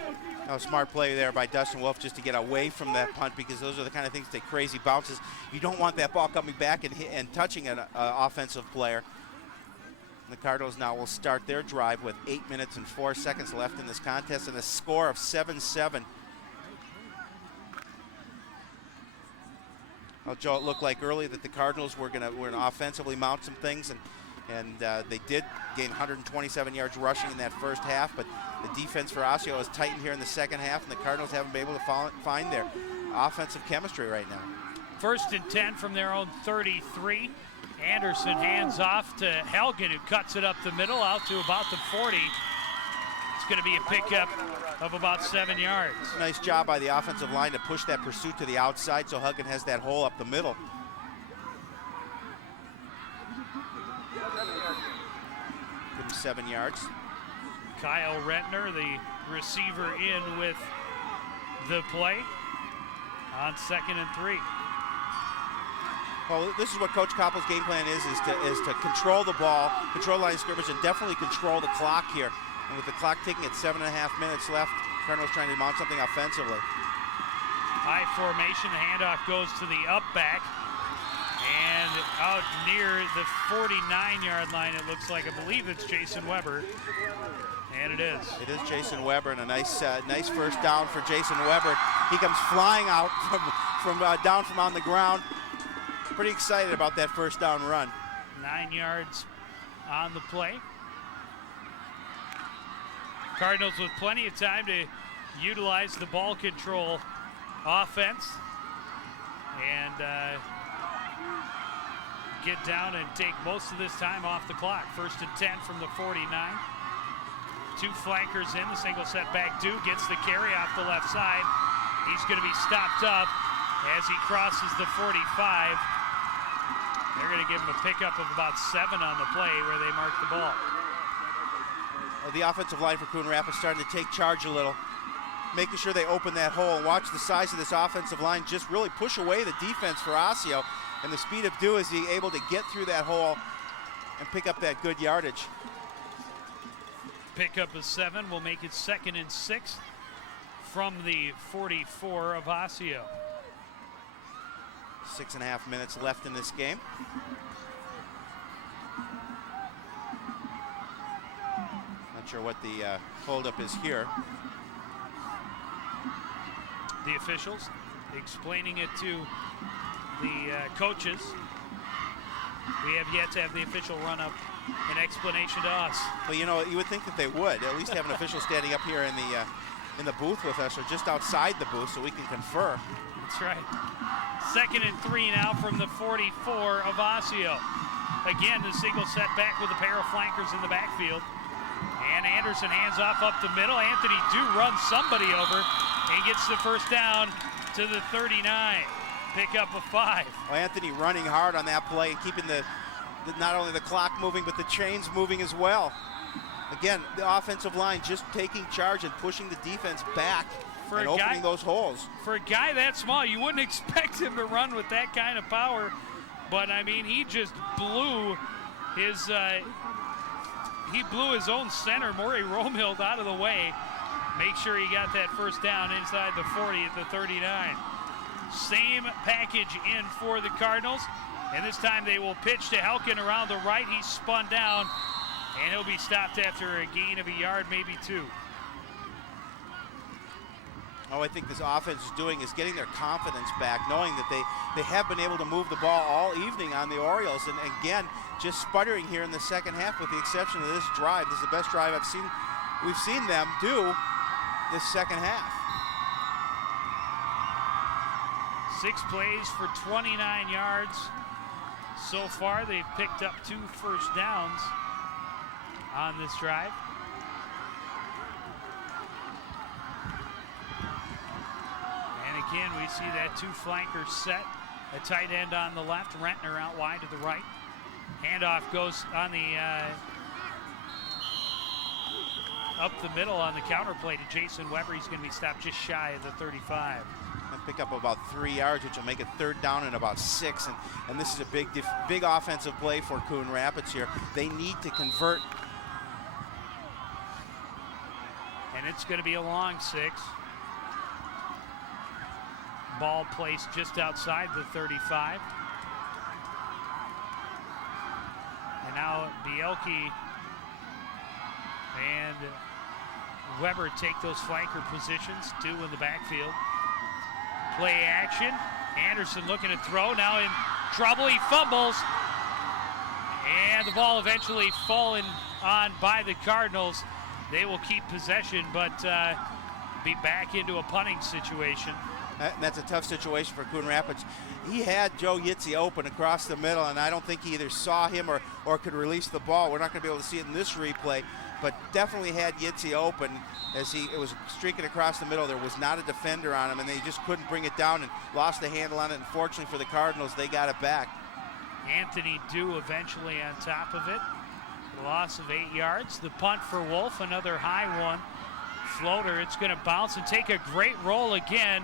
A smart play there by Dustin Wolf just to get away from that punt because those are the kind of things that take crazy bounces. You don't want that ball coming back and touching an offensive player. And the Cardinals now will start their drive with 8 minutes and 4 seconds left in this contest and a score of 7-7. Well, Joe, it looked like early that the Cardinals were gonna offensively mount some things, and they did gain 127 yards rushing in that first half, but the defense for Osseo has tightened here in the second half, and the Cardinals haven't been able to find their offensive chemistry right now. 1st and 10 from their own 33. Anderson hands off to Helgen, who cuts it up the middle out to about the 40. It's going to be a pickup of about 7 yards. Nice job by the offensive line to push that pursuit to the outside so Huggan has that hole up the middle. Give him 7 yards. Kyle Rentner, the receiver, in with the play on 2nd and 3. Well, this is what Coach Koppel's game plan is to control the ball, control line of scrimmage, and definitely control the clock here. And with the clock ticking at 7.5 minutes left, Cardinals trying to mount something offensively. High formation, the handoff goes to the up back. And out near the 49-yard line, it looks like. I believe it's Jason Weber. And it is. It is Jason Weber, and a nice first down for Jason Weber. He comes flying out from down from on the ground. Pretty excited about that first down run. 9 yards on the play. Cardinals with plenty of time to utilize the ball control offense and get down and take most of this time off the clock. 1st and 10 from the 49. 2 flankers in, the single set back. Duke gets the carry off the left side. He's going to be stopped up as he crosses the 45. They're going to give him a pickup of about 7 on the play where they mark the ball. The offensive line for Coon Rapids starting to take charge a little, making sure they open that hole. And watch the size of this offensive line just really push away the defense for Osseo. And the speed of Dew is he able to get through that hole and pick up that good yardage. Pickup of 7 will make it 2nd and 6 from the 44 of Osseo. 6.5 minutes left in this game. Not sure what the holdup is here. The officials explaining it to the coaches. We have yet to have the official run up an explanation to us. Well, you know, you would think that they would at least have an official standing up here in the booth with us, or just outside the booth, so we can confer. That's right. 2nd and 3 now from the 44 of Osseo. Again, the single set back with a pair of flankers in the backfield. And Anderson hands off up the middle. Anthony Dew runs somebody over and gets the first down to the 39. Pickup of 5. Well, Anthony running hard on that play and keeping not only the clock moving, but the chains moving as well. Again, the offensive line just taking charge and pushing the defense back and opening those holes. For a guy that small, you wouldn't expect him to run with that kind of power. But, I mean, he just blew his own center, Maury Romild, out of the way. Make sure he got that first down inside the 40 at the 39. Same package in for the Cardinals. And this time they will pitch to Helkin around the right. He's spun down, and he'll be stopped after a gain of a yard, maybe 2. All I think this offense is doing is getting their confidence back, knowing that they have been able to move the ball all evening on the Orioles. And again, just sputtering here in the second half with the exception of this drive. This is the best drive we've seen them do this second half. 6 plays for 29 yards. So far, they've picked up 2 first downs on this drive. And again, we see that 2 flankers set. A tight end on the left, Rentner out wide to the right. Handoff goes on the up the middle on the counter play to Jason Weber. He's going to be stopped just shy of the 35. Pick up about 3 yards, which will make it 3rd down and about 6. And this is a big offensive play for Coon Rapids here. They need to convert. And it's going to be a long 6. Ball placed just outside the 35. And now Bielke and Weber take those flanker positions, 2 in the backfield. Play action. Anderson looking to throw, now in trouble, he fumbles. And the ball eventually fallen on by the Cardinals. They will keep possession, but be back into a punting situation. That's a tough situation for Coon Rapids. He had Joe Yitzy open across the middle, and I don't think he either saw him or could release the ball. We're not going to be able to see it in this replay. but definitely had Yitzi open as it was streaking across the middle. There was not a defender on him, and they just couldn't bring it down and lost the handle on it. Unfortunately for the Cardinals, they got it back. Anthony Dew eventually on top of it. Loss of 8 yards. The punt for Wolf, another high one. Floater, it's going to bounce and take a great roll again.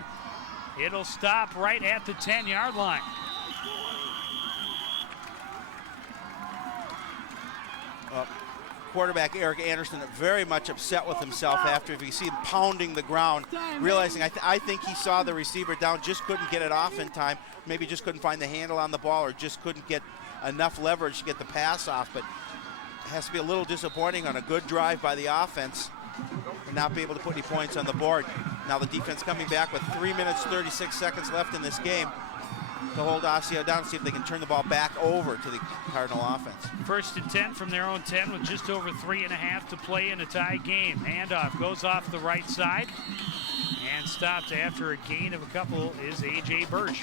It'll stop right at the 10-yard line. Quarterback Eric Anderson very much upset with himself after, if you see him pounding the ground, realizing I think he saw the receiver down, just couldn't get it off in time, maybe just couldn't find the handle on the ball or just couldn't get enough leverage to get the pass off. But it has to be a little disappointing on a good drive by the offense and not be able to put any points on the board. Now the defense coming back with 3 minutes, 36 seconds left in this game to hold Osseo down and see if they can turn the ball back over to the Cardinal offense. 1st and 10 from their own 10 with just over 3.5 to play in a tie game. Handoff goes off the right side and stopped after a gain of a couple is A.J. Birch.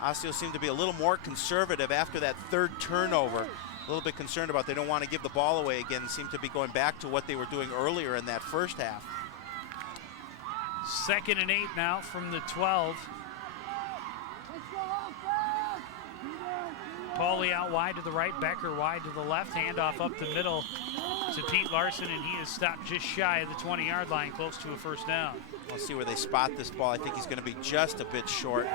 Osseo seemed to be a little more conservative after that third turnover. A little bit concerned about they don't want to give the ball away again. Seem to be going back to what they were doing earlier in that first half. 2nd and 8 now from the 12. Pauly out wide to the right, Becker wide to the left. Handoff up the middle to Pete Larson, and he is stopped just shy of the 20-yard line, close to a first down. We'll see where they spot this ball. I think he's going to be just a bit short.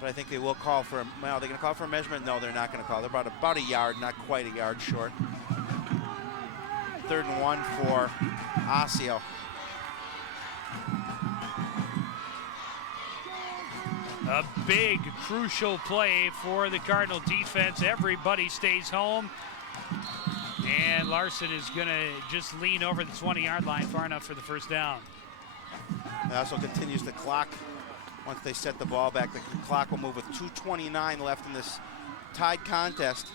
But I think they will call for, well, are they going to call for a measurement? No, they're not going to call. They're about a yard, not quite a yard short. 3rd and 1 for Osseo. A big, crucial play for the Cardinal defense. Everybody stays home. And Larson is going to just lean over the 20-yard line far enough for the first down. It also continues the clock. Once they set the ball back, the clock will move with 2:29 left in this tied contest.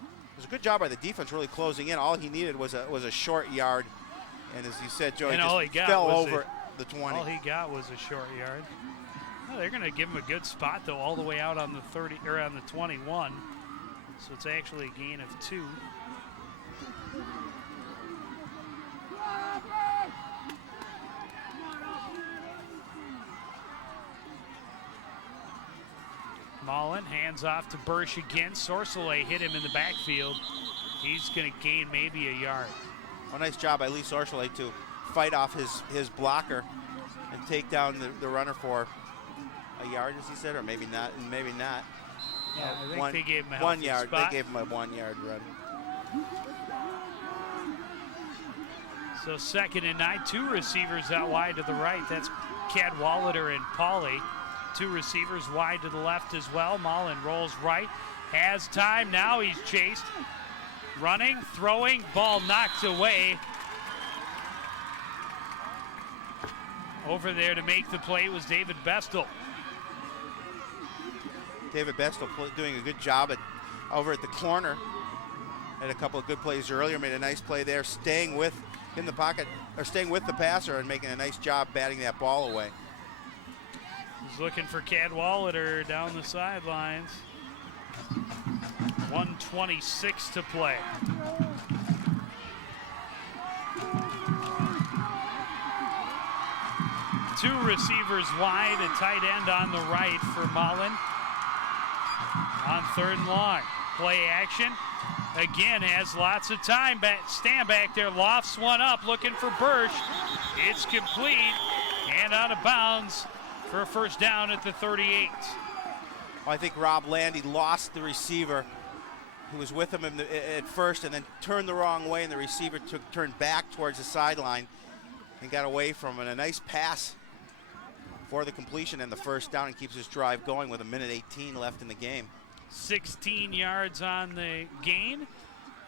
It was a good job by the defense really closing in. All he needed was a short yard. And as you said, Joey, just fell over the 20. All he got was a short yard. Well, they're going to give him a good spot, though, all the way out on the 30 or on the 21. So it's actually a gain of 2. Mullen hands off to Bursch again. Sorcelet hit him in the backfield. He's going to gain maybe a yard. A nice job by Lee Sorcelet to fight off his blocker and take down the runner for a yard, as he said, or maybe not. Maybe not. Yeah, I think they gave him a 1 yard. spot. They gave him a 1 yard run. So 2nd and 9, 2 receivers out wide to the right. That's Cadwallader and Pauly. 2 receivers wide to the left as well. Mullen rolls right, has time. Now he's chased. Running, throwing, ball knocked away. Over there to make the play was David Bestel. David Bestel doing a good job over at the corner. Had a couple of good plays earlier, made a nice play there, staying in the pocket, or staying with the passer and making a nice job batting that ball away. He's looking for Cadwallader down the sidelines. 1:26 to play. Two receivers wide, a tight end on the right for Mullen. On 3rd and long. Play action. Again, has lots of time. Stand back there, lofts one up, looking for Bursch. It's complete and out of bounds for a first down at the 38. Well, I think Rob Landy lost the receiver who was with him at first and then turned the wrong way, and the receiver turned back towards the sideline and got away from it. A nice pass for the completion and the first down, and keeps his drive going with 1:18 left in the game. 16 yards on the gain,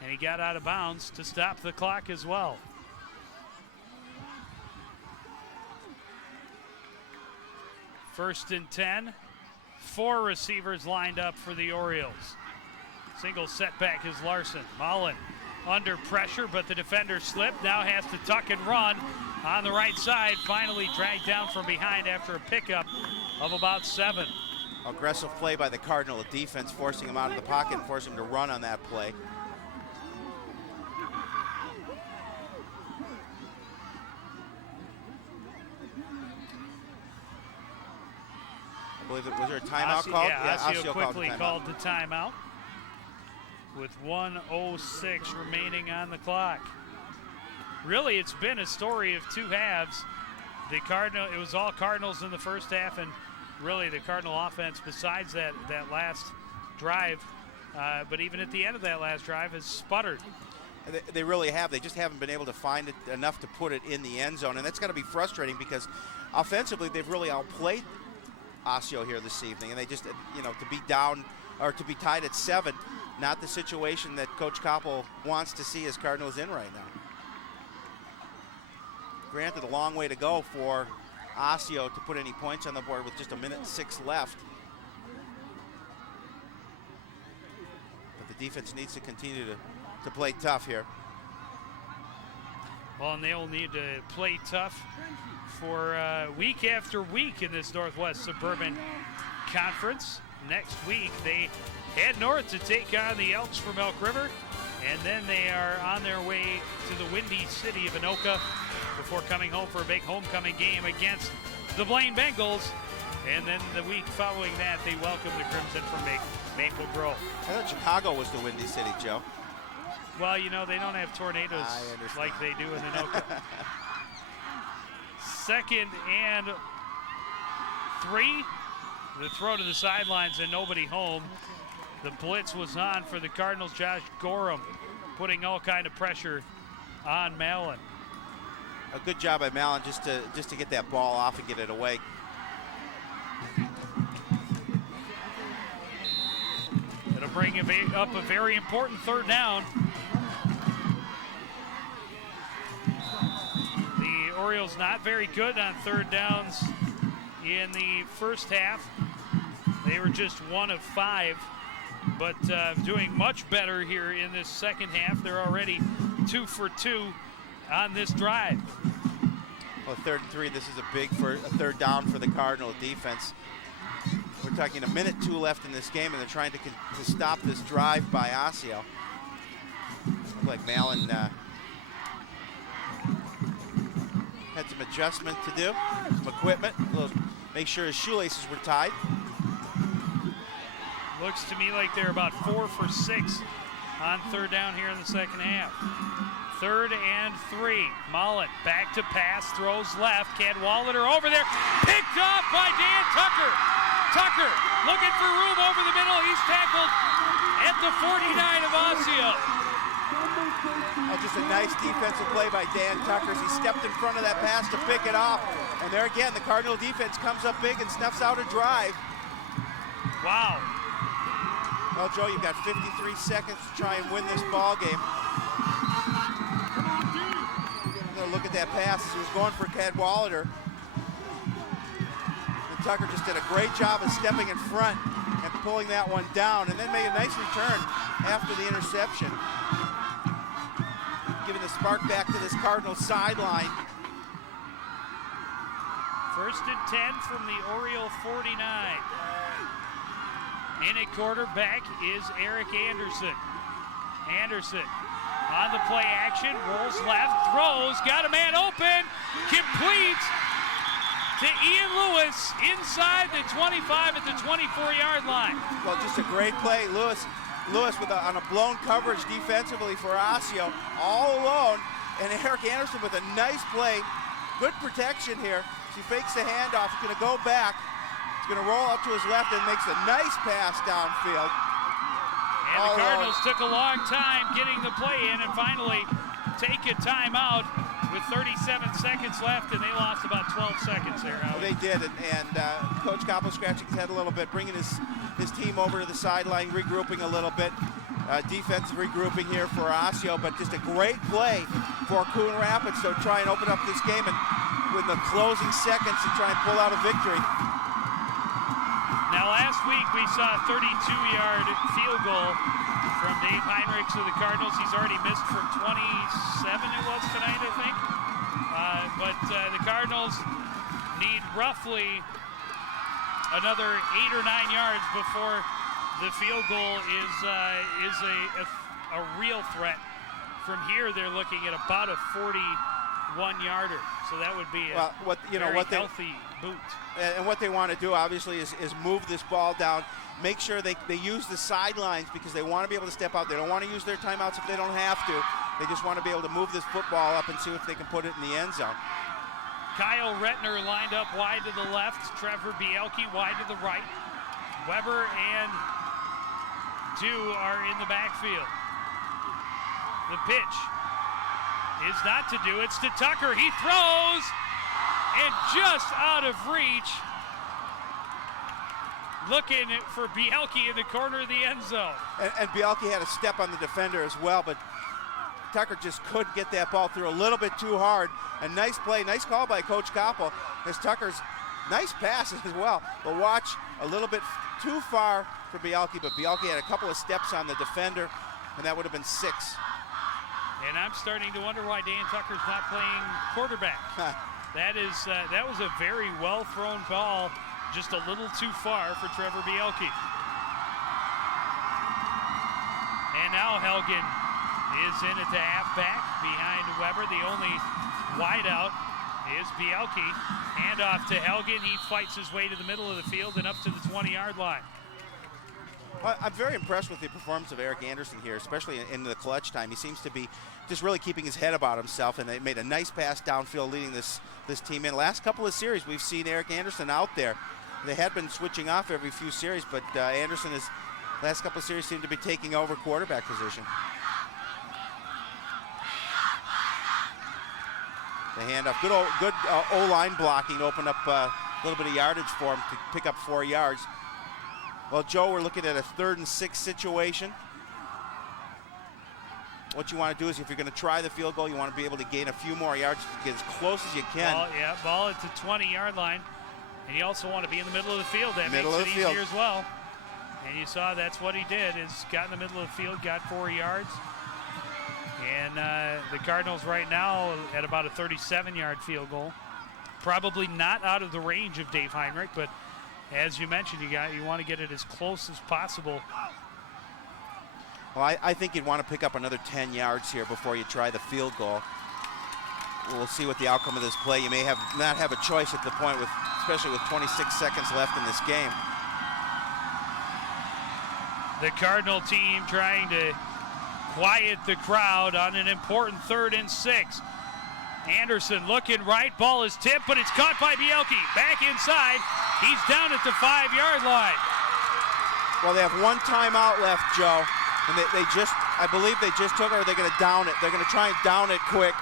and he got out of bounds to stop the clock as well. First and 10, 4 receivers lined up for the Orioles. Single setback is Larson. Mullen under pressure, but the defender slipped. Now has to tuck and run on the right side. Finally dragged down from behind after a pickup of about 7. Aggressive play by the Cardinal defense, forcing him out of the pocket and forcing him to run on that play. I believe was there a timeout called? Yeah, Osseo quickly called called the timeout with 1:06 remaining on the clock. Really, it's been a story of 2 halves. It was all Cardinals in the first half, and really the Cardinal offense, besides that last drive, but even at the end of that last drive, has sputtered. They really have. They just haven't been able to find it enough to put it in the end zone, and that's got to be frustrating because offensively they've really outplayed Osseo here this evening, and they just, to be down or to be tied at 7, not the situation that Coach Koppel wants to see his Cardinals in right now. Granted, a long way to go for Osseo to put any points on the board with just 1:06 left. But the defense needs to continue to play tough here. Well, and they'll need to play tough for week after week in this Northwest Suburban Conference. Next week, they head north to take on the Elks from Elk River, and then they are on their way to the windy city of Anoka before coming home for a big homecoming game against the Blaine Bengals. And then the week following that, they welcome the Crimson from Maple Grove. I thought Chicago was the windy city, Joe. Well, they don't have tornadoes like they do in Anoka. 2nd and 3. The throw to the sidelines and nobody home. The blitz was on for the Cardinals. Josh Gorham putting all kind of pressure on Mallon. A good job by Mallon just to get that ball off and get it away. It'll bring up a very important 3rd down. The Orioles not very good on 3rd downs in the first half. They were just 1 of 5, but doing much better here in this second half. They're already 2 for 2 on this drive. Well, 3rd and 3, this is a big 3rd down for the Cardinal defense. We're talking 1:02 left in this game, and they're trying to stop this drive by Osseo. Looked like Mallon had some adjustment to do, some equipment, make sure his shoelaces were tied. Looks to me like they're about 4 for 6 on 3rd down here in the second half. 3rd and 3. Mullen back to pass, throws left. Cadwalader over there, picked off by Dan Tucker. Tucker looking for room over the middle. He's tackled at the 49 of Osseo. Oh, just a nice defensive play by Dan Tucker. He stepped in front of that pass to pick it off. And there again, the Cardinal defense comes up big and snuffs out a drive. Wow. Well, Joe, you've got 53 seconds to try and win this ball game. Look at that pass. He was going for Cadwalader. And Tucker just did a great job of stepping in front and pulling that one down, and then made a nice return after the interception, giving the spark back to this Cardinal sideline. 1st and 10 from the Oriole 49. In at quarterback is Eric Anderson. Anderson on the play action, rolls left, throws, got a man open, complete to Ian Lewis inside the 25 at the 24-yard line. Well, just a great play. Lewis on a blown coverage defensively for Osseo, all alone, and Eric Anderson with a nice play, good protection here. He fakes the handoff, he's gonna go back, he's gonna roll out to his left and makes a nice pass downfield. And the Cardinals took a long time getting the play in and finally take a timeout with 37 seconds left, and they lost about 12 seconds there. Well, they did, and Coach Koppel scratching his head a little bit, bringing his team over to the sideline, regrouping a little bit. Defensive regrouping here for Osseo, but just a great play for Coon Rapids to try and open up this game and with the closing seconds to try and pull out a victory. Now last week we saw a 32-yard field goal from Dave Heinrichs of the Cardinals. He's already missed from 27 it was tonight, I think. But the Cardinals need roughly another 8 or 9 yards before the field goal is a real threat. From here, they're looking at about a 41-yarder. So that would be a healthy boot. And what they want to do, obviously, is move this ball down. Make sure they use the sidelines because they want to be able to step out. They don't want to use their timeouts if they don't have to. They just want to be able to move this football up and see if they can put it in the end zone. Kyle Rettner lined up wide to the left. Trevor Bielke wide to the right. Weber and Dew are in the backfield. The pitch is not to Dew, it's to Tucker. He throws, and just out of reach. Looking for Bielke in the corner of the end zone. And Bielke had a step on the defender as well, but Tucker just couldn't get that ball through a little bit too hard. A nice play, nice call by Coach Koppel. As Tucker's nice pass as well. But watch, a little bit too far for Bielke, but Bielke had a couple of steps on the defender, and that would have been 6. And I'm starting to wonder why Dan Tucker's not playing quarterback. That was a very well thrown ball. Just a little too far for Trevor Bielke. And now Helgen is in at the halfback behind Weber. The only wideout is Bielke. Handoff to Helgen. He fights his way to the middle of the field and up to the 20-yard line. I'm very impressed with the performance of Eric Anderson here, especially in the clutch time. He seems to be just really keeping his head about himself, and they made a nice pass downfield leading this team in. Last couple of series, we've seen Eric Anderson out there. They had been switching off every few series, but Anderson is, last couple of series, seemed to be taking over quarterback position. The handoff, good O-line blocking to open up a little bit of yardage for him to pick up 4 yards. Well, Joe, we're looking at a 3rd and 6 situation. What you want to do is if you're going to try the field goal, you want to be able to gain a few more yards to get as close as you can. Ball at the 20-yard line. And you also want to be in the middle of the field. That makes it easier as well. And you saw that's what he did, is got in the middle of the field, got 4 yards. And the Cardinals right now at about a 37-yard field goal. Probably not out of the range of Dave Heinrich, but as you mentioned, you want to get it as close as possible. Well, I think you'd want to pick up another 10 yards here before you try the field goal. We'll see what the outcome of this play. You may not have a choice at the point, especially with 26 seconds left in this game. The Cardinal team trying to quiet the crowd on an important 3rd and 6. Anderson looking right, ball is tipped, but it's caught by Bielke. Back inside, he's down at the 5-yard line. Well, they have 1 timeout left, Joe, and I believe they just took it, or they're going to down it. They're going to try and down it quick.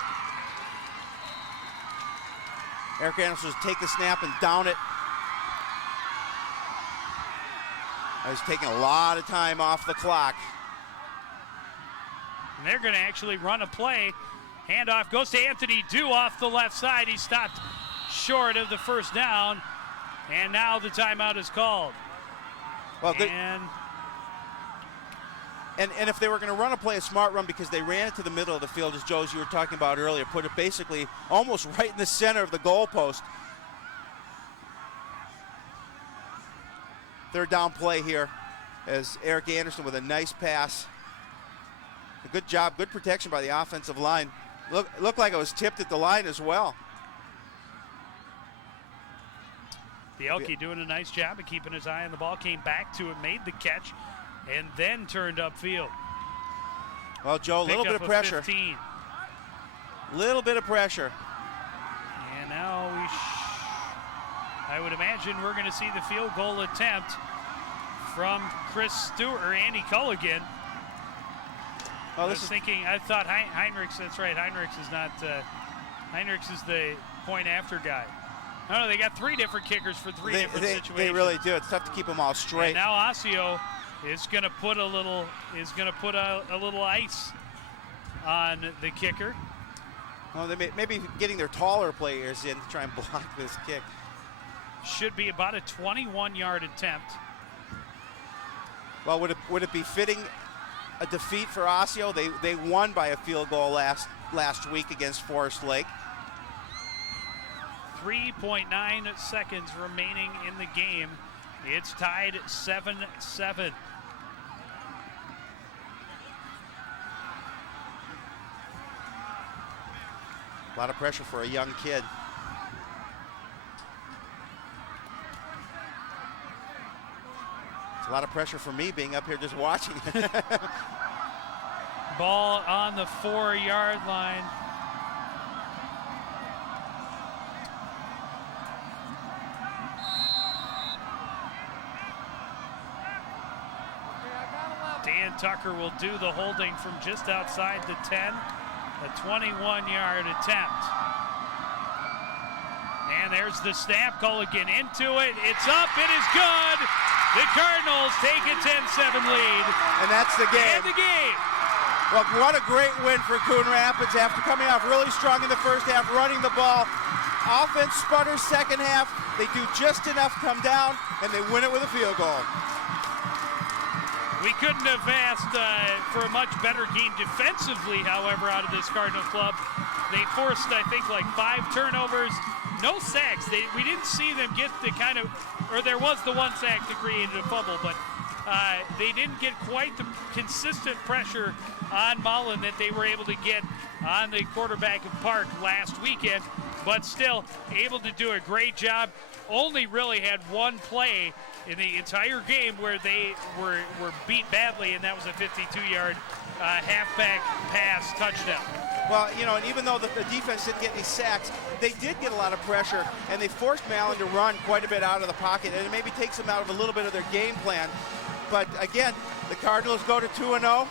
Eric Anderson will take the snap and down it. He's taking a lot of time off the clock. And they're going to actually run a play. Handoff goes to Anthony Dew off the left side. He stopped short of the first down. And now the timeout is called. Well, and if they were going to run a play, a smart run, because they ran it to the middle of the field, as Joe, as you were talking about earlier, put it basically almost right in the center of the goalpost. 3rd down play here as Eric Anderson with a nice pass. A good job, good protection by the offensive line. Looked like it was tipped at the line as well. Bielke doing a nice job of keeping his eye on the ball, came back to it, made the catch, and then turned upfield. Well, Joe, a little bit of pressure. 15. Little bit of pressure. And now I would imagine we're going to see the field goal attempt from Chris Stewart or Andy Culligan. Oh, I thought Heinrichs, that's right, Heinrichs is not, Heinrichs is the point after guy. No, they got 3 different kickers for 3 different situations. They really do. It's tough to keep them all straight. And now Osseo is going to put a little ice on the kicker. Well, they may be getting their taller players in to try and block this kick. Should be about a 21-yard attempt. Well, would it be fitting a defeat for Osseo. They won by a field goal last week against Forest Lake. 3.9 seconds remaining in the game. It's tied 7-7. A lot of pressure for a young kid. It's a lot of pressure for me being up here just watching. Ball on the 4-yard line. Dan Tucker will do the holding from just outside the 10. A 21-yard attempt. And there's the snap. Culligan into it. It's up. It is good. The Cardinals take a 10-7 lead. And that's the game. And the game. Well, what a great win for Coon Rapids after coming off really strong in the first half, running the ball. Offense sputters second half. They do just enough come down, and they win it with a field goal. We couldn't have asked for a much better game defensively, however, out of this Cardinal club. They forced, I think, like 5 turnovers, no sacks. We didn't see them get the kind of, or there was the one sack that created a fumble, but they didn't get quite the consistent pressure on Mullen that they were able to get on the quarterback of Park last weekend, but still able to do a great job. Only really had one play in the entire game where they were beat badly, and that was a 52-yard halfback pass touchdown. Well, you know, and even though the defense didn't get any sacks, they did get a lot of pressure, and they forced Mallon to run quite a bit out of the pocket, and it maybe takes them out of a little bit of their game plan. But again, the Cardinals go to 2-0,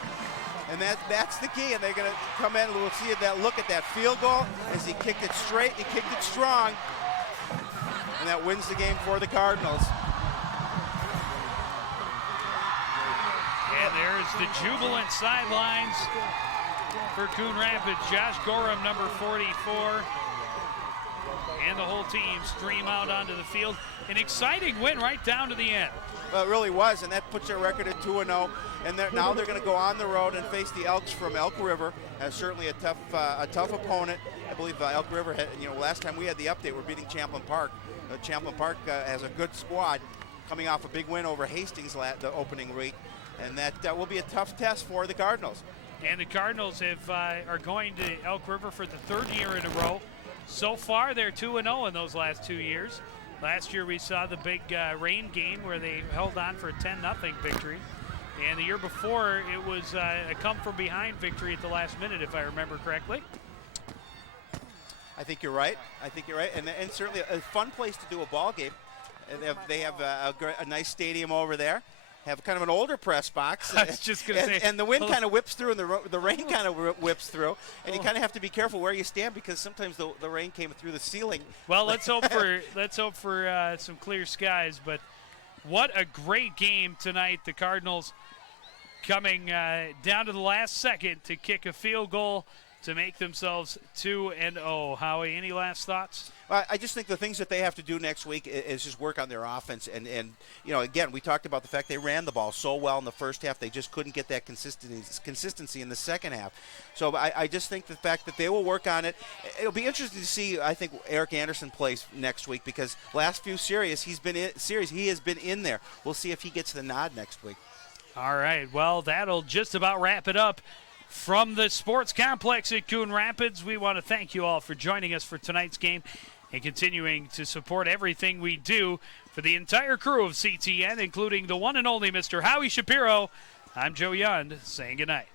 and that's the key, and they're going to come in, and we'll see that look at that field goal as he kicked it straight, he kicked it strong, and that wins the game for the Cardinals. And there's the jubilant sidelines for Coon Rapids. Josh Gorham, number 44, and the whole team stream out onto the field. An exciting win right down to the end. Well, it really was, and that puts their record at 2-0. And now they're going to go on the road and face the Elks from Elk River. Certainly a tough opponent. I believe Elk River had, last time we had the update, we're beating Champlain Park. Champlain Park has a good squad, coming off a big win over Hastings the opening week. And that will be a tough test for the Cardinals. And the Cardinals are going to Elk River for the 3rd year in a row. So far, they're 2-0 in those last 2 years. Last year, we saw the big rain game where they held on for a 10-0 victory. And the year before, it was a come-from-behind victory at the last minute, if I remember correctly. I think you're right. And certainly a fun place to do a ball game. They have a nice stadium over there. Have kind of an older press box. I was just going to say. And the wind kind of whips through, and the rain kind of whips through. And you kind of have to be careful where you stand, because sometimes the rain came through the ceiling. Well, let's hope for some clear skies. But what a great game tonight. The Cardinals coming down to the last second to kick a field goal to make themselves 2-0. Howie, any last thoughts? I just think the things that they have to do next week is just work on their offense. And again, we talked about the fact they ran the ball so well in the first half. They just couldn't get that consistency in the second half. So I just think the fact that they will work on it. It'll be interesting to see, I think, Eric Anderson plays next week, because last few series he has been in there. We'll see if he gets the nod next week. All right. Well, that'll just about wrap it up. From the sports complex at Coon Rapids, we want to thank you all for joining us for tonight's game and continuing to support everything we do. For the entire crew of CTN, including the one and only Mr. Howie Shapiro, I'm Joe Yund saying goodnight.